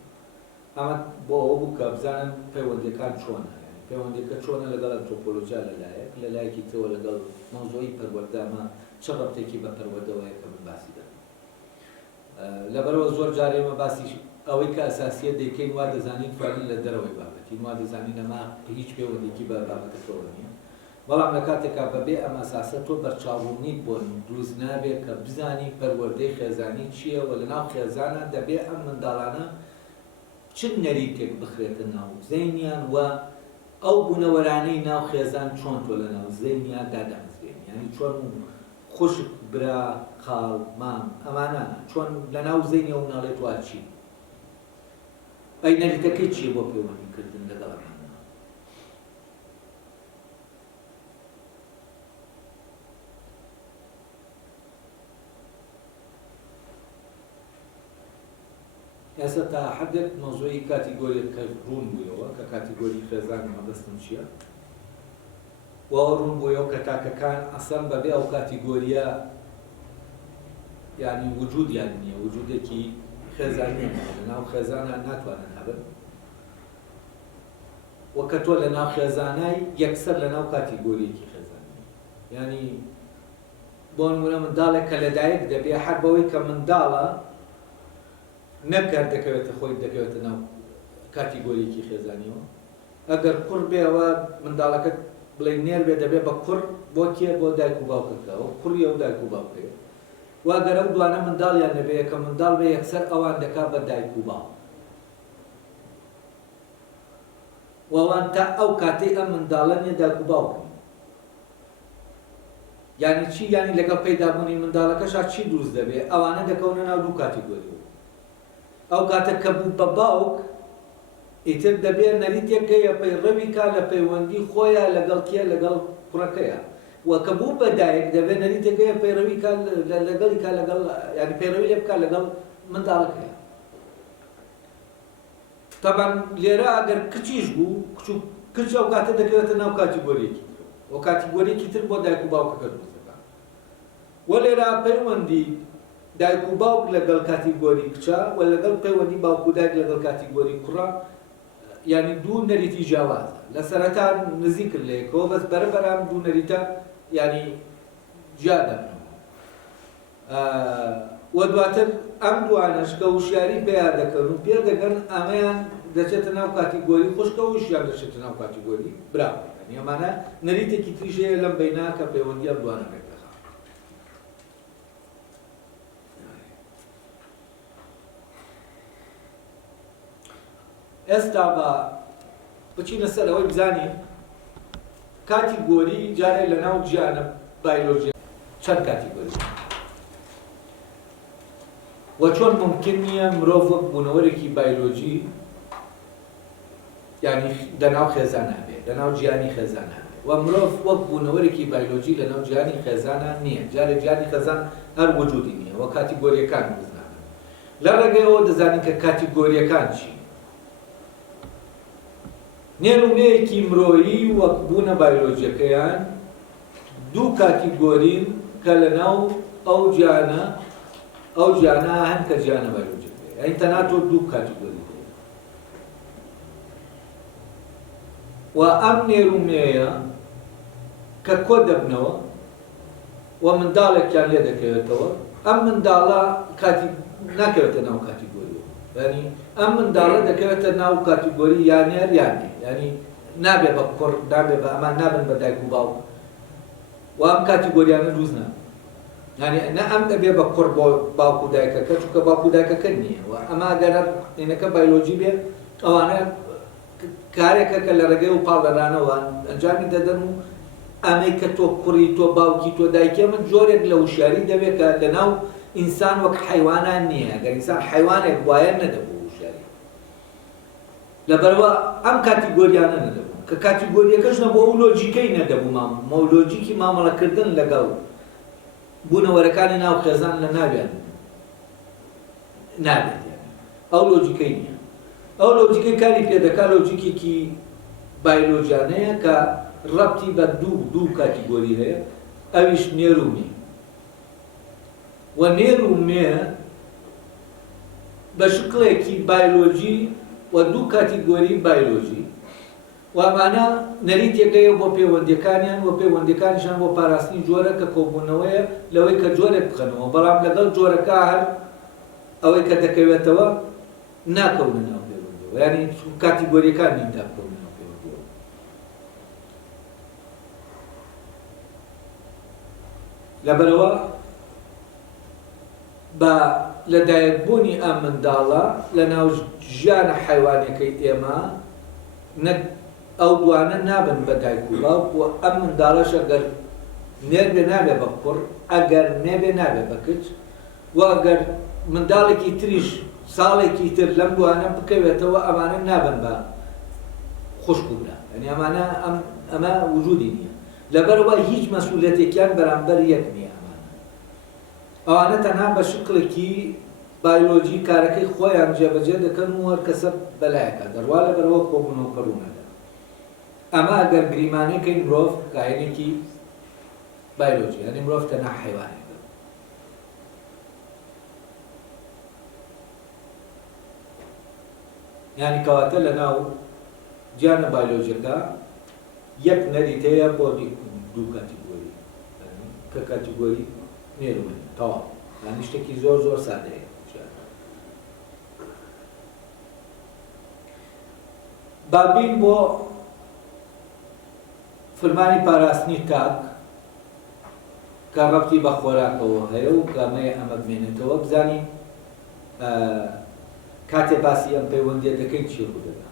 ئەمە بۆ ئەوە بوو کە بزانن پەیوەندیەکان چۆنە، پەیوەندیەکە چۆنە لەگەڵ ئەنتۆپۆلۆژیا لەلایەک، لەلایەکی ترەوە لەگەڵ مەوزوعی پەروەردەمە چ ڕەبتێکی بە پەروەردەوەیە کە من باسی دەکەم. لەبەرەوە زۆر جارێ ئێمە باسی ئەوەی کە ئەساسیە دەیکەین وا دەزانین فەرین لە دەرەوەی بابەتی، وا دەزانین ئەمە هیچ پەیوەندێکی بە بابەتەکەەوە نییە. بەڵام لە کاتێکا بەبێ ئەمە ئەساسە تۆ بەرچاوبوونیت بۆ دروست نابێت کە بزانی پەروەردەی خێزانی چییە و لە ناو خێزانە دەبێ ئەم منداڵانە چ نەریتێک بخرێتە ناو زەینیان و ئەو بوونەوەرانەی ناو خێزان چۆن تۆ لە ناو زەینیان دادەمەزرێن. یعنی چۆن خوشک، برا، خاڵ، مام ئەمانە چۆن لە ناو زەینیەوە مناڵێت وا چی؟ ئەی نەریتەکەی چییە بۆ پەیوەندیکردن لەگەڵ ئەمانە؟ ئێستا تا حدێک مۆزۆی کاتیگۆریێک کە ڕوون بوویەوە کە کاتیگۆری خێزان مەبەستم چییە؟ و ڕوون بوویەوە کە تاکەکان ئەسەن بەبێ ئەو کاتیگۆریە یعنی وجودیان نییە، وجودێکی خێزانیە لە ناو خێزانە ناتوانن هەبن، و کە تۆ لە ناو خێزانای یەکسەر لە ناو کاتیگۆریەکی خێزانی. یعنی بۆ نمونە منداڵێک کە لەدایک دەبێ هەر بەوەی کە منداڵە نەکار دەکەوێتە خۆی دەکەوێتە ناو کاتیگۆریەکی خێزانیەوە. ئەگەر کوڕ بێەوە منداڵەکەت بڵێ نێر بێ دەبێ بە کوڕ بۆ کێ؟ بۆ دایک و باوکەکەەوە کوڕی ئەو دایک و باوکەیە. وا گەرە ئەو دوانە منداڵیان نەبێ کە منداڵ بێ یەکسەر ئەوان دەکات بە دایک و باوک. وەوان تا ئەو کاتەی ئەم منداڵە نیە دایک و باوکن. یعنی چی؟ یعنی لەگەڵ پەیدابوونی منداڵەکەشا چی دروست دەبێ؟ ئەوانە دەکەونە ناو دوو کاتیگۆری. ئەو کاتە کە بوو بە باوک ئیتر دەبێ نەریتێکەیە پەیڕەوی کا لە پەیوەندی خۆیان لەگەڵ کێ؟ لەگەڵ کوڕەکەیە. و کە بوو بە دایک دەبێ نەریتێکەیە پەیڕەوی کا لەگەڵی کا لەگەڵ یعنی پەیڕەوی لێ بکات لەگەڵ منداڵەکەیە. تەبەن لێرە ئەگەر کچیش بوو کچ ئەو کاتە دەکەوێتە ناو کاتیگۆریەکی تر و کاتیگۆریەکی تر بۆ دایک و باوکەکە دروست دەکات. وە لێرە پەیوەندی دایک و باوک لەگەڵ کاتیگۆری کچە و لەگەڵ پەیوەندی باوک و دایک لەگەڵ کاتیگۆری کوڕە یعنی دوو نەریتی جیاوازە. لە سەرەتا نزیکن لەیەکەوە بەس بەرەبەر ئەم دوو نەریتە یعنی جیا دەبنەوە. و دواتر ئەم دوانەش کە وشیاری پێیان دەکەن و پێ دەگەن ئەمەیان دەچێتە ناو کاتیگۆری خوشکە و وشیان دەچێتە ناو کاتیگۆری براو. یعنی ئەمانە نەریتێکی تریشەیە لەم بەینا کە پەیوەندی ئەم دوانە دەکات. ئێستا بە بچینە سەر ئەوەی بزانین کاتیگۆری جارێ لە ناو جیانە بایۆلۆژی چەند کاتیگۆری؟ و چۆن ممکن نییە مرۆڤ وەک بوونەوەرێکی بایۆلۆجی یعنی لەناو خێزان هەبێت لەناو جیهانی خێزان هەبێت و مرۆڤ وەک بوونەوەرێکی بایۆلۆجی لەناو جیهانی خێزانە نییە جارێک جیهانی خێزان هەر وجودی نییە و کاتیگۆریەکان بزانن لە ڕێگەی ئەوە دەزانین کە کاتیگۆریەکان چی نێرومەیەکی مرۆیی وەک بوونە بایۆلۆجیەکەیان دوو کاتیگۆرین کە لەناو ئەو جیانە هەن کە جیانە بایۆلۆجیەکەی یعنی تەنها تۆ دوو کاتیگۆری هەیە و ئەم نێرومەیە کە کۆ دەبنەوە و منداڵێکیان لێ دەکەوێتەوە ئەم منداڵە ناکەوێتە ناو کاتیگۆری یعنی ئەم منداڵە دەکەوێتە ناو کاتیگۆری یانێر یانێ یعنی نابێ بە کوڕ نابێ بە ئەمان نابن بە دایک و باوک و ئەم کاتیگۆریانە دروست نابن یعنی نە ئەم دەبێ بە کوڕ بۆ باوک و دایکەکە چونکە باوک و دایکەکە نییە و ئەمە ئەگەر عینەکە بایۆلۆجی بێ ئەوانە کارێکە کە لە ڕێگەی و پاڵەرانەوە ئەنجامی دەدەن و ئەمەی کە تۆ کوڕی تۆ باوکی تۆ دایکێ من جۆرێک لە وشیاری دەبێت کە لەناو ئینسان وەک حیوانان نییە ئەگەر ئینسان حیوانێک وایە نەدەبوو وشیاری لەبەرەوە ئەم کاتیگۆریانە نەدەبوو کە کاتیگۆریەکەش نە بۆ ئەو لۆجیکەی نەدەبوو لۆجیکی مامەڵەکردن لەگەڵ بوونەوەرەکانی ناو خێزان لە نابێت ئەو لۆجیکەی نییە ئەو لۆجیکەی کاری پێدەکات لۆجیکێکی بایۆلۆجیانەیە کە ڕەبتی بە دوو کاتیگۆری هەیە ئەویش نێرومێ و نێرومێ بە شکڵێکی بایۆلۆجی و دوو کاتیگۆری بایۆلۆجی و ئەمانە نەریتێکەیە بۆ پەیوەندیەکانیان و پەیوەندیەکانیشان بۆ پاراستنی جۆرە کە کۆبوونەوەیە لەوەی کە جۆرێک بخەنەوە بەڵام لەگەڵ جۆرەکە هەر ئەوەی کە دەکەوێتەوە ناکەونە ناو پەیوەندیەوە یعنی کاتیگۆریەکان نیندا بکەونە ناو پەیوەندیەوە لەبەرەوە بە لەدایکبوونی ئەم منداڵە لە ناو ژیانە حیوانەکەی ئێمە ئەو دوانە نابن بە دایک و باوک و ئەم منداڵەش ئەگەر نێربێ نابێ بە کوڕ ئەگەر نێبێ نابێ بە کچ و ئەگەر منداڵێکی تریش ساڵێکی تر لەم دوانە بکەوێتەوە ئەمانە نابن بە خوشک و برا یعنی ئەمە وجودی نییە لەبەرەوە هیچ مەسئولیەتێکیان بەرامبەر یەک نییە ئەوانە تەنها بە شکڵێکی بایۆلۆجی کارەکەی خۆیان جێبەجێ دەکەن و هەر کەسە بەلایەکە دەڕوا لەبەرەوە کۆبوونەوە کەڕوونەدا ئەمە ئەگەر گریمانەکەی مرۆڤ کاینێکی بایۆلۆجی یعنی مرۆڤ تەنها حیوانێکە یعنی کەواتە لەناو جیانە بایۆلۆجیەکە یەک نەریت هەیە بۆ دوو کاتیگۆری کە کاتیگۆری نێرومێ تەواو یعنی شتێکی زۆر سادەیە بابین بۆ فرمانی پاراستنی تاک کە ڕەبتی بە خۆراکەوە هەیە و کامەیە ئەمە بمێنێتەوە بزانین کاتێ باسی ئەم پەیوەندیە دەکەین چی ڕوو دەدا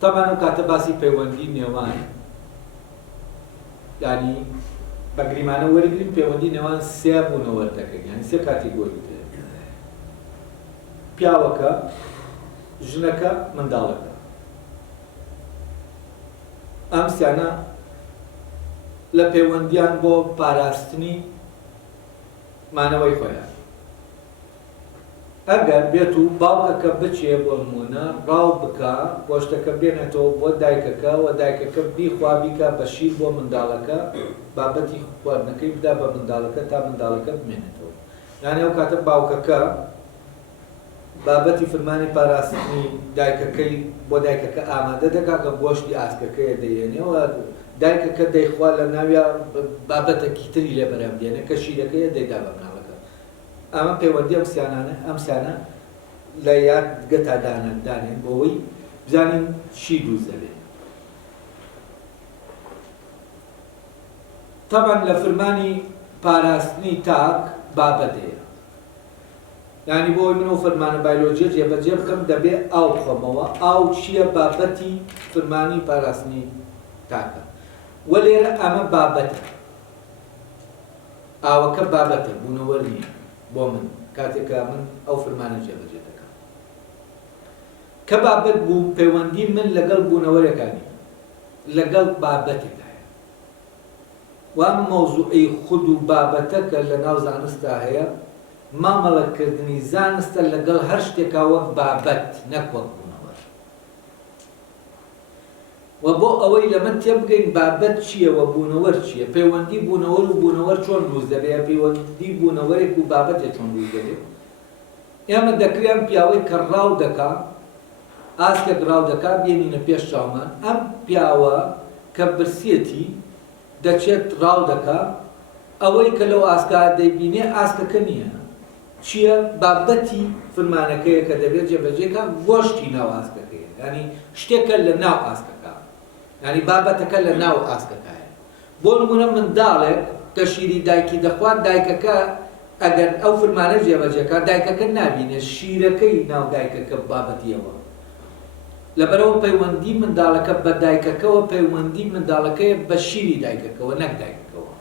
تەمان و کاتە باسی پەیوەندی نێوان یعنی بەگریمانە وەرگرین پەیوەندی نێوان سێ بوونەوە دەکەین یعنی سێ کاتیگۆری پیاوەکە ژنەکە منداڵەکە ئەم سیانە لە پەیوەندیان بۆ پاراستنی مانەوەی خۆیان ئەگەر بێت و باوکەکە بچێ بۆ نمونە ڕاو بکە بۆ شتەکە بێنێتەوە بۆ دایکەکە و دایکەکە بیخوا بیکە بە شیر بۆ منداڵەکە بابەتی خواردنەکەی بدا بە منداڵەکە تا منداڵەکە بمێنێتەوە یعنی ئەو کاتە باوکەکە بابەتی فرمانی پاراستنی دایکەکەی بۆ دایکەکە ئامادە دەکات کە گۆشتی ئاسکەکەیە دەیێنێەوە دایکەکە دەیخوا لە ناویا بابەتێکی تری لێ بەرەم دێنێ کە شیرەکەیە دەیدا بە مناڵەکە ئەمە پەیوەندی ئەم سیانە لە یاد گەتا دانێن بۆەوەی بزانین چی دروست دەبێت تەبەن لە فرمانی پاراستنی تاک بابەتەیە یعنی بۆی من و فەرمانە بایۆلۆجیە جێبەجێ بکەم دەبێ ئاو بخۆمەوە ئاو چییە بابەتی فرمانی پاراستنی تاکە وە لێرە ئەمە بابەتە ئاوەکە بابەتە بوونەوەر نییە بۆ من کاتێکە من ئەو فەرمانە جێبەجێ دەکەم کە بابەت بوو پەیوەندی من لەگەڵ بوونەوەرەکانی لەگەڵ بابەتێکە وام مۆزوعی خود و بابەتە کە لە ناو زانستا هەیە مامەڵەکردنی زانستە لەگەڵ هەر شتێکا وەک بابەت نەک وەک بوونەوەر و بۆ ئەوەی لەمە تێبگەین بابەت چییە و بوونەوەر چییە پەیوەندی بوونەوەر و بوونەوەر چۆن دروست دەبێت پەیوەندی بوونەوەرێک و بابەتێک چۆن دروست دەبێت ئێمە دەکرێن پیاوەی کە ڕاو دەکا ئاسکێک ڕاو دەکا بێنینە پێش چاومان ئەم پیاوە کە برسێتی دەچێت ڕاو دەکا ئەوەی کە لەو ئاسکا دەیبینێ ئاسکەکە نییە چییە بابەتی فەرمانەکەیە کە دەبێت جێبەجێکە گۆشتی ناو ئاسکەکەیە ینی شتێکە لە ناو ئاسکەکە ینی بابەتەکە لە ناو ئاسکەکەیە بۆ نمونە منداڵێک کە شیری دایکی دەخوات دایکەکە ئەگەر ئەو فەرمانە جێبەجێکە دایکەکە نابینێ شیرەکەی ناو دایکەکە بابەتیەوە لەبەرەوە پەیوەندی منداڵەکە بە دایکەکەەوە پەیوەندی منداڵەکەیە بە شیری دایکەکەەوە نەک دایکەکەەوە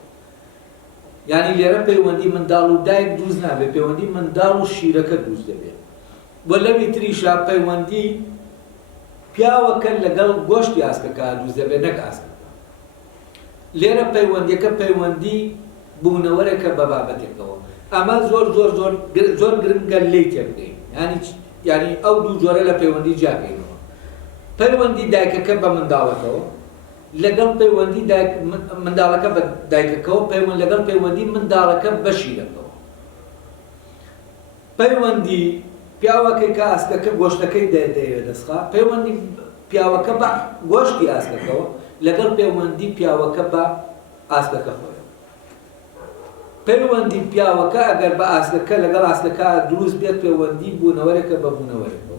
یعنی لێرە پەیوەندی منداڵ و دایک دروست نابێت پەیوەندی منداڵ و شیرەکە دروست دەبێت بۆ لەوی تریشا پەیوەندی پیاوەکە لەگەڵ گۆشتی ئاسکەکە دروست دەبێت نەک ئاسکەکە لێرە پەیوەندیەکە پەیوەندی بوونەوەرێکە بە بابەتێکەوە ئەمە زۆر گرنگە لێی تێبگەین ینی ئەو دوو جۆرە لە پەیوەندی جاگەینەوە پەیوەندی دایکەکە بە منداڵەکەەوە لەگەڵ پەیوەندی منداڵەکە بە دایکەکەەوە لەگەڵ پەیوەندی منداڵەکە بە شیرەکەەوە پەیوەندی پیاوەکەی کە ئاسکەکە گۆشتەکەی دەیەوێت دەستخا پەیوەندی پیاوەکە بە گۆشتی ئاسکەکەەوە لەگەڵ پەیوەندی پیاوەکە بە ئاسکەکە خۆی پەیوەندی پیاوەکە ئەگەر بە ئاسکەکە لەگەڵ ئاسکەکە دروست بێت پەیوەندی بوونەوەرێکە بە بوونەوەرێکەوە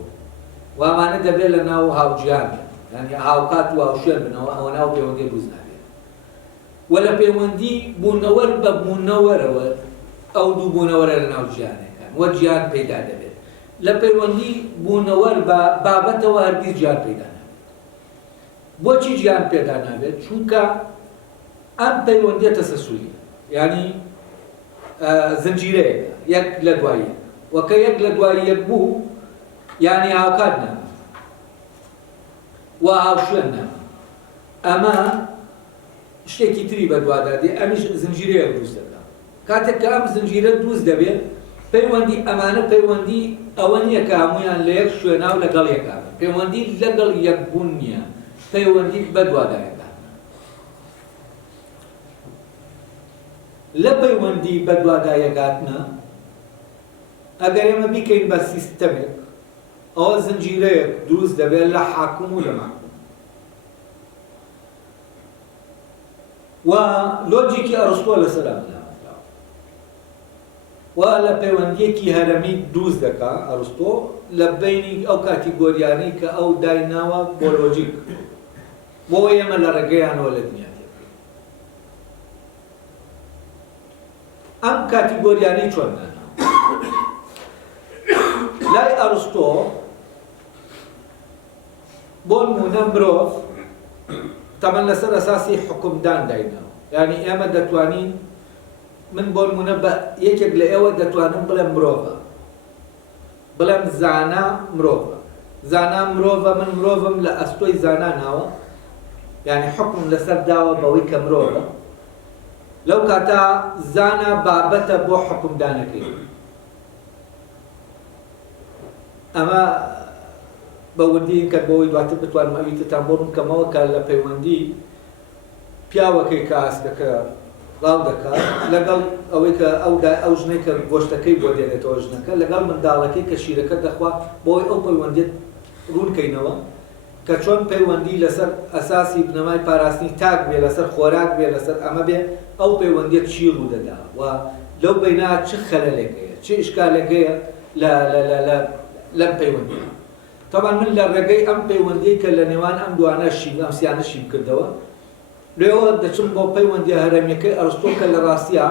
وامانە دەبێت لە ناو هاوجیان ینی هاوکات و هاوشێر بنەوە ئەوە ناو پەیوەندی دروست نابێت و لە پەیوەندی بوونەوەر بە بوونەوەرەوە ئەو دوو بوونەوەرە لە ناو جیانەکان وە گیان پەیدا دەبێت لە پەیوەندی بوونەوەر بە بابەتەوە هەرگیز گیان پەیدا نابێت بۆچی گیان پێدا نابێت چونکە ئەم پەیوەندیە تەسەسولیە ینی زنجیرەیەکە یەک لە دوای یەک وەکە یەک لە دوای یەک بوو یعنی هاوکات نەما و هاوشوێن نەما ئەمە شتێکی تری بەدوادادێ ئەمیش زنجیرەیە دروست دەکات کاتێک کە ئەم زنجیرە دروست دەبێت پەیوەندی ئەمانە پەیوەندی ئەوە نییە کە هەمویان لە یەک شوێنە و لەگەڵ یەکانە پەیوەندی لەگەڵ یەکبوون نییە پەیوەندی بەدوادایەکان لە پەیوەندی بەدوادایەکاتنە ئەگەر ئێمە بیکەین بە سیستەمێک ئەوە زنجیرەیەک دروست دەبێت لە حاکم و لە ماکوم و لۆجیکی ئەرسطۆ لەسەر ئەمەدامەکراوە و لە پەیوەندیەکی هەرەمی دروست دەکات ئەرسطۆ لە بینی ئەو کاتیگۆریانەی کە ئەو دایناوە بۆ لۆجیک بۆ ئێمە لە ڕێگەیانەوە لە دنیا تێبگەین ئەم کاتیگۆریانەی چۆن دانا لای ئەرسطۆ بۆ نمونە مرۆڤ تەمەن لەسەر ئەساسی حکومدان دایناوە یعنی ئێمە دەتوانین من بۆ نمونە بە یەکێک لە ئێوە دەتوانم بڵێم مرۆڤە بڵێم زانا مرۆڤە زانا مرۆڤە من مرۆڤم لە ئەستۆی زانا ناوە یعنی حکم لەسەر داوە بەوەی کە مرۆڤە لەو کاتا زانا بابەتە بۆ حکومدانەکەی ئەمە بەوردی کە بۆەوەی دواتر بتوانم ئەویتتان بۆ بکەمەوە کە لە پەیوەندی پیاوەکەی کە ئاسکەکە ڕاو دەکات لەگەڵ ئەوەی کە ئەو ژنەی کە گۆشتەکەی بۆ دێنێتەوە ژنەکە لەگەڵ منداڵەکەی کە شیرەکە دەخوات بۆی ئەو پەیوەندیت ڕوونکەینەوە کە چۆن پەیوەندی لەسەر ئەساسی بنەمای پاراستنی تاک بێ لەسەر خۆراک بێ لەسەر ئەمە بێ ئەو پەیوەندیت چی ڕوو دەدا و لەو بەینا چ خەلەلێکەیە چ ئیشکالێکەیە لەم پەیوەندی طبعا من لە ڕێگەی ئەم پەیوەندی کە لە نێوان ئەم دوانە ئەم سیانە شیم کردەوە لێەوە دەچم بۆ پەیوەندی هەرەمیەکەی ئەرسطۆ کە لە ڕاستیە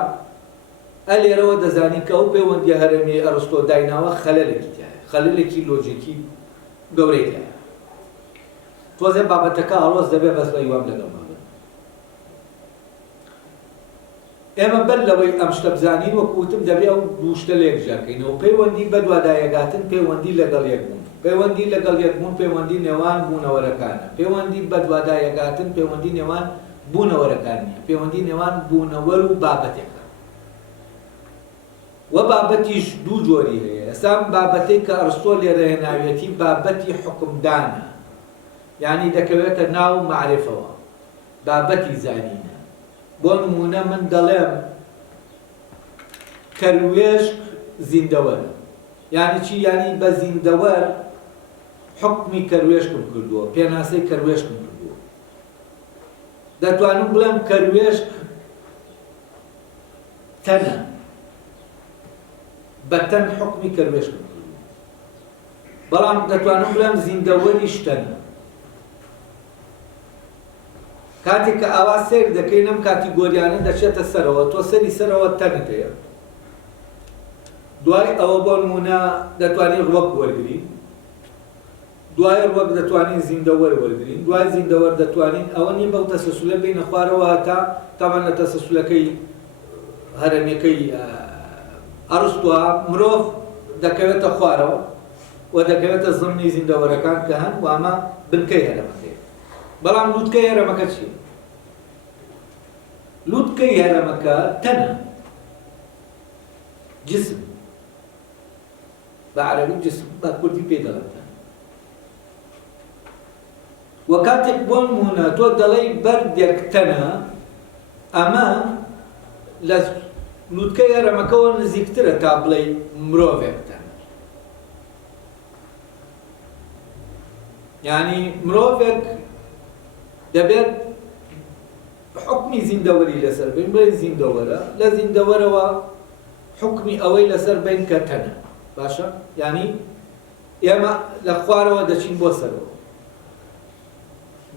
ئەلێرەوە دەزانی کە ئەو پەیوەندی هەرەمی ئەرسطۆ دایناوە خەلەلێکی تایە خەلەلێکی لۆجیکی گەورەی تایە تۆزێ بابەتەکە ئاڵۆز دەبێ بەس بە یوام لەگەڵ مابێت ئێمە بەر لەوەی ئەم شتە بزانین وەکوتم دەبێ ئەو دوو شتە لێکژاکەینەوە پەیوەندی بە دووادایەگاتن پەیوەندی لەگەڵ یەکبوون پەیوەندی لەگەڵ یەکبوون پەیوەندی نێوان بوونەوەرەکانە پەیوەندی بە دووادایەگاتن پەیوەندی نێوان بوونەوەرەکان نیە پەیوەندی نێوان بوونەوەر و بابەتێکە وە بابەتیش دوو جۆری هەیە ئێستا بابەتەی کە ئەرسۆ لێرە هێناوێتی بابەتی حکمدانە یعنی دەکەوێتە ناو معرفەوە بابەتی زانینە بۆ نمونە من دەڵێم کەروێشک زیندەوەرە یعنی چی یعنی بە زیندەوەر حکمی کەروێشکم کردووە پێناسەی کەروێشکم کردووە دەتوانم بڵێم کەروێشک تەنە بەتەن حکمی کەروێشکم کردووە بەڵام دەتوانم بڵێم زیندەوەریش تەنە کاتێک کە ئاوا سیر دەکەین ئەم کاتیگۆریانە دەچێتە سەرەوە تۆ سەری سەرەوە تەنت هەیە دوای ئەوە بۆ نمونە دەتوانین ڕوەک وەرگرین دوای ڕوەک دەتوانین زیندەوەر وەرگرین دوای زیندەوەر دەتوانین ئەوە نیە بەو تەسەسولە بینە خوارەوە هەتا تاوان لە تەسەسولەکەی هەرەمەکەی ئەرسطووە مرۆڤ دەکەوێتە خوارەوە و دەکەوێتە زمنی زیندەوەرەکان کە هەن و ئەمە بنکەی هەرەمەکەی بەڵام لووتکەی هەرەمەکە چییە؟ لووتکەی هەرەمەکە تەنە جسم بە عەرەبی جسم بە کوردی پێی دەڵێن وە کاتێک بۆ نمونە تۆ دەڵێی بەردێک تەنە ئەمە لە لووتکەی هەرەمەکەەوە نزیکترە تا بڵێی مرۆڤێک تەنە یعنی مرۆڤێک دەبێت حکمی زیندەوەری لەسەر بین بڵێن زیندەوەرە لە زیندەوەرەوە حکمی ئەوەی لەسەر بین کە تەنە باشە؟ یعنی ئێمە لە خوارەوە دەچین بۆ سەرەوە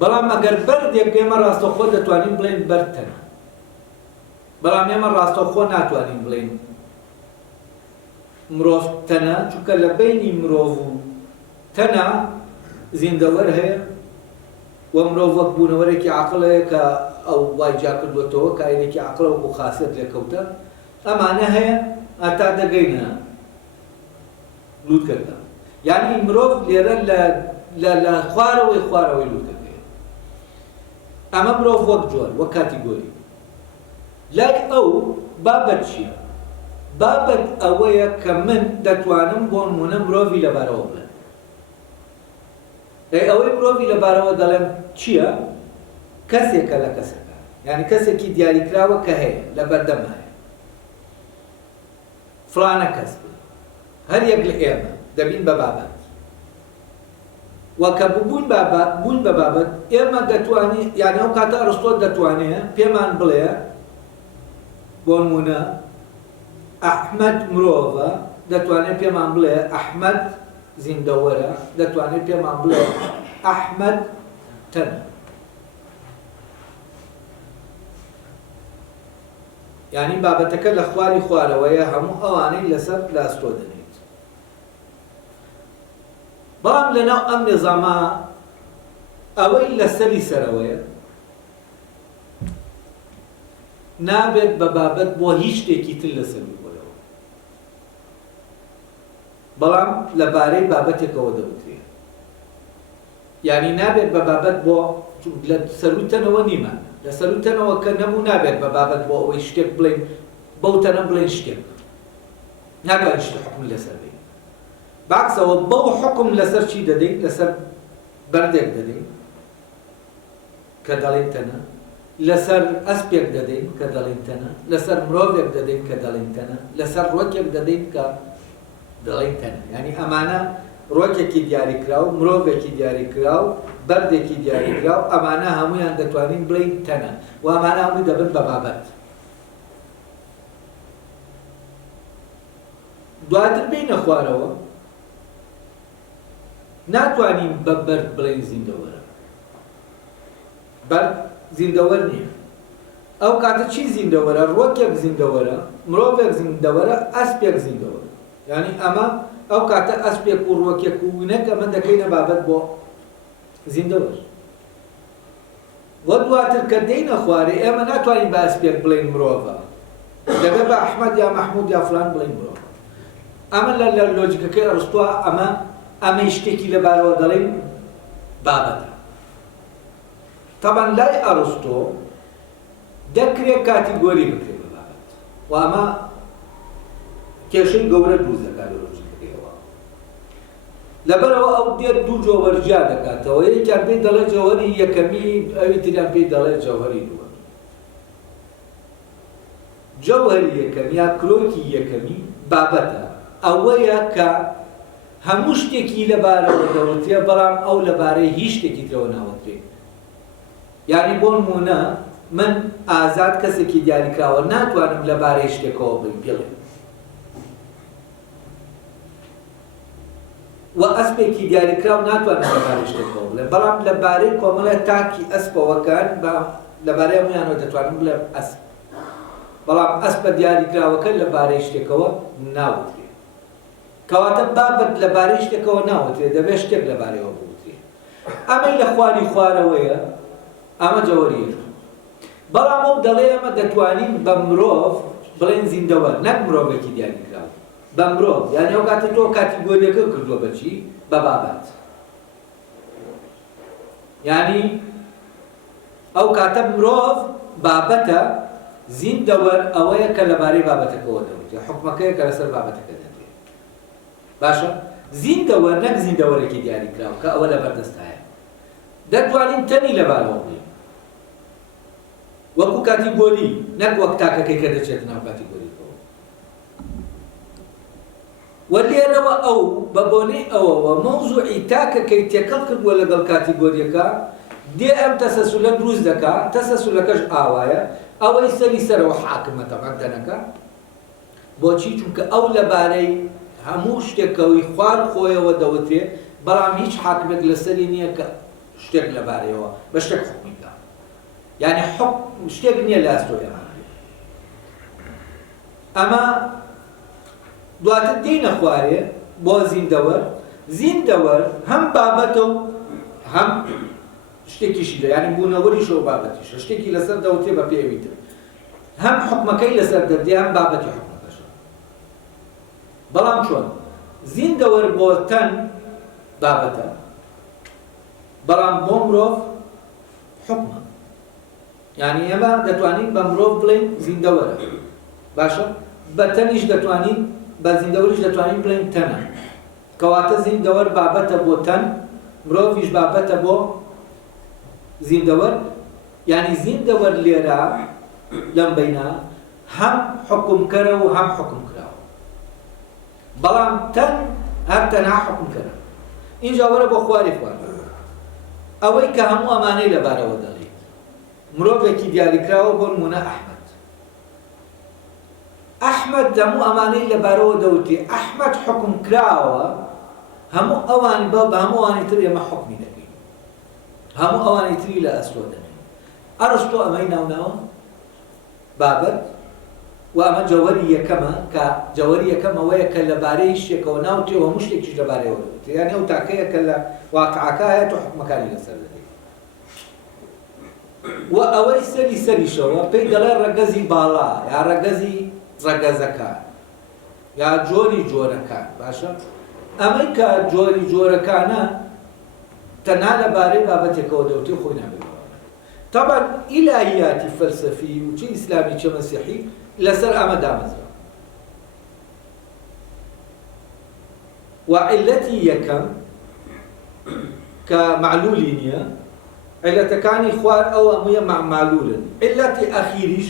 بەڵام ئەگەر بەردێک ئێمە ڕاستەوخۆ دەتوانین بڵێن بەر تەنە بەڵام ئێمە ڕاستەوخۆ ناتوانین بڵێن مرۆڤ تەنە چونکە لە بینی مرۆڤ و تەنە زیندەوەر هەیە و مرۆڤ وەک بوونەوەرێکی عەقڵ هەیە کە ئەو وای جا کردوێتەوە کە عینێکی عەقڵە وەکو خاسێت لێکەوتە ئەمانە هەیە ئاتا دەگەینە لووتکەکە یعنی مرۆڤ لێرە لە خوارەوەی لووتکەکەیە ئەمە مرۆڤ وەک جۆر وەک کاتیگۆری لای ئەو بابەت چییە؟ بابەت ئەوەیە کە من دەتوانم بۆ نمونە مرۆڤی لەبارەوە بڵێم ئەوەی مرۆڤی لەبارەوە دەڵێم چییە؟ کەسێکە لە کەسەکە یعنی کەسێکی دیاریکراوە کە هەیە لە بەردەمە هەیە فلانە کەس هەر یەک لە ئێمە دەبین بە بابەت وەکە بوون بە بابەت ئێمە دەتوانین یعنی ئەو کاتە ئەرسطۆ دەتوانێت پێمان بڵێ بۆ نمونە ئەحمەد مرۆڤە دەتوانێت پێمان بڵێ ئەحمەد زیندەوەرە دەتوانێت پێمان بڵێ ئەحمەد تەنە یعنی بابەتەکە لە خوارەوەیە هەموو ئەوانەی لەسەر لاستۆ دەنێت بەڵام لەناو ئەم نظامە ئەوەی لەسەری سەرەوەیە نابێت بە بابەت بۆ هیچ شتێکی تر لەسەر ببەرەوە بەڵام لەبارەی بابەتێکەوە دەوترێت یعنی نابێت بە بابەت بۆ لە سەروتەنەوە نیمە لە سەروتەنەوە کە نەبوو نابێت بە بابەت بۆ ئەوەی شتێک بڵێن بەو تەنە بڵێن شتێک ناتوانین شت حکم لەسەر بین باکسەوە بەو حکم لەسەر چی دەدەین لەسەر بەردێک دەدەین کە دەڵێن تەنە لەسەر ئەسپێک دەدەین کە دەڵێن تەنە لەسەر مرۆڤێک دەدەین کە دەڵێن تەنە لەسەر ڕۆکێک دەدەین کە دەڵێن تەنە یعنی ئەمانە ڕۆکێکی دیاریکراو مرۆڤێکی دیاریکراو بەردێکی دیاریکراو ئەمانە هەمویان دەتوانین بڵێن تەنە و ئەمانە هەمووی دەبن بە بابەت دواتر بینە خوارەوە ناتوانین بە بەرد بڵێن زیندەوەرە بەرد زیندەوەر نییە ئەو کاتە چی زیندەوەرە ڕۆکێک زیندەوەرە مرۆڤێک زیندەوەرە ئەسپێک زیندەوەرە یعنی ئەمە ئەو کاتە ئەسپێک و ڕۆکێک و وینەک ئەمە دەکەینە بابەت بۆ زیندەوەر وە دواتر کە دەینە خوارێ ئێمە ناتوانین بە ئەسپێک بڵێن مرۆڤە دەبێ بە ئەحمەد یا مەحموود یا فلان بڵین مرۆڤ. ئەمە لە لۆجیکەکەی ئەرستۆ ئەمە شتێکی لەبارەوە دەڵێن بابەتە. طبعا لای ئەرستۆ دەکرێت کاتیگۆری بکرێت بە بابەت و ئەمە کێشەی گەورە دروست دەکات لە لۆجیکەکەیەوە. لەبەرەوە ئەو دێت دوو جۆوەرجیا دەکاتەوە، یەکیان پێی دەڵێ جەوهەری یەکەمی، ئەوی تریان پێی دەڵێ جەوهەری دووەم. جەوهەری یەکەم یا کلۆکی یەکەمی بابەتە، ئەوەیە کە هەموو شتێکی لەبارەوە دەوترێ بەڵام ئەو لەبارەی هیچ شتێکی ترەوە ناوەترێ. یعنی بۆ نمونە من ئازاد کەسێکی دیاریکراوە ناتوانم لەبارەی شتێکەوە بڵێم. و ئەسپێکی دیاریکراو ناتوانم لەبارەی شتێکەوە بڵێم، بەڵام لەبارەی کۆمەڵە تاکی ئەسپەوەکان لەبارەی هەموویانەوە دەتوانم بڵێم ئەسپ. بەڵام ئەسپە دیاریکراوەکە لەبارەی شتێکەوە ناوترێ. کەواتە بابەت لەبارەی شتێکەوە ناوترێ، دەبێت شتێک لەبارەیەوە بوترێ. ئەمەی لە خواری خوارەوەیە، ئەمە جەوهەریە. بەڵام ئەو دەڵێ ئەمە دەتوانین بە مرۆڤ بڵێن زیندەوەر، نەک مرۆڤێکی دیاریکراوە، بە مرۆڤ. یعنی ئەو کاتە تۆ کاتیگۆریەکە کردووە بەچی؟ بە بابەت. یعنی ئەو کاتە مرۆڤ بابەتە، زیندەوەر ئەوەیە کە لەبارەی بابەتەکەەوە دەوتێ، حکمەکەیە کە لەسەر بابەتەکە دەدرێت. باشە؟ زیندەوەر نەک زیندەوەرێکی دیاریکراوە کە ئەوە لەبەردەستایە. دەتوانین تەنی لەبارەوە بڵێین. وەکو کاتیگۆری، نەک وەک تاکەکەی کە دەچێت ناو کاتیگۆریەکەوە. و لێرەوە ئەو بە بۆنەی ئەوەوە مەوزوعی تاکەکەی تێکەڵ کردووە لەگەڵ کاتیگۆریەکە، دێ ئەم تەسەسولە دروست دەکات، تەسەسولەکەش ئاوایە، ئەوەی سەری سەرەوە حاکمە تەبەن دەنەکە. بۆچی؟ چونکە ئەو لەبارەی هەموو شتێکەوەی خوار خۆیەوە دەوتێ، بەڵام هیچ حاکمێک لەسەری نییە کە شتێک لەبارەیەوە بە شتێک حکمیکە. یعنی شتێک نییە لە ئەستۆیە. ئەمە دواتر دێنە خوارێ بۆ زیندەوەر. زیندەوەر هەم بابەتە و هەم شتێکیشی لە، یعنی بوونەوەریشە و بابەتیشە، شتێکی لەسەر دەوتێ بە پێوی تر، هەم حکمەکەی لەسەر دەردێ، هەم بابەتی حکمەکەشە. بەڵام چۆن؟ زیندەوەر بۆ تەن بابەتە، بەڵام بۆ مرۆڤ حکمە. یعنی ئێمە دەتوانین بە مرۆڤ بڵێن زیندەوەرە، باشە؟ بە تەنیش دەتوانین، بە زیندەوەریش دەتوانین بڵێن تەنە. کەواتە زیندەوەر بابەتە بۆ تەن، مرۆڤیش بابەتە بۆ زیندەوەر. یعنی زیندەوەر لێرە لەم بەینە هەم حکومکەرە و هەم حکومکراوە، بەڵام تەن هەر تەنها حکومکەرە. اینجا وەرە بۆ خواری خوارە، ئەوەی کە هەموو ئەمانەی لەبارەوە دەڵێت. مرۆڤێکی دیاریکراوە بۆ نمونە ئەحمەد. ئەحمەد هەموو ئەمانەی لەبارەوە دەوتێ، ئەحمەد حکومکراوە، هەموو ئەوانی بە هەموو ئەوانی تر ئێمە حکمی دەکەین، هەموو ئەوانی تری لە ئەستۆ دەکەین. ئەرستۆ ئەمەی ناوناوە بابەت، و ئەمە جەوهەری یەکەمە، کە جەوهەری یەکەم ئەوەیە کە لەبارەی شتێکەوە ناوتێ و هەموو شتێکیش لەبارەیەوە دەوتێ. یعنی ئەو تاکەیە کە لە واقعەکە هەیە تۆ حکمەکانی لەسەر دەدەیت. و ئەوەی سەری سەریشەوە پێی دەڵێ ڕەگەزی باڵا، یا ڕەگەزی ڕەگەزەکان، یا جۆری جۆرەکان. باشە؟ ئەمەی کە جۆری جۆرەکانە تەنها لەبارەی بابەتێکەوە دەوتێ، خۆی نابێت. طبعا ئیلاهیاتی فەلسەفی و چی ئیسلامی چه مەسیحی لەسەر ئەمە دامەزرا. و عیلەتی یەکەم کە معلولی نییە، عیلەتەکانی خوار ئەو هەموویە معلولن. عیلەتی ئەخیریش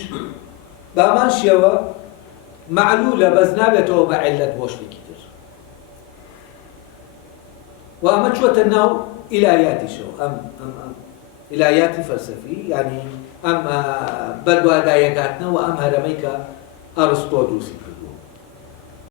بامان شێوە معلولە، بەس نابێتەوە بە عیلەت بۆ شتێکی تر. و ئەمە چوەتە ناو ئیلاهیاتیشەوە، ئەم ئیلاهیاتی فەلسەفی، یعنی ئەم بەدوادایەگاتنەوە ئەم هەرەمەی کە ئەرستۆ دروستی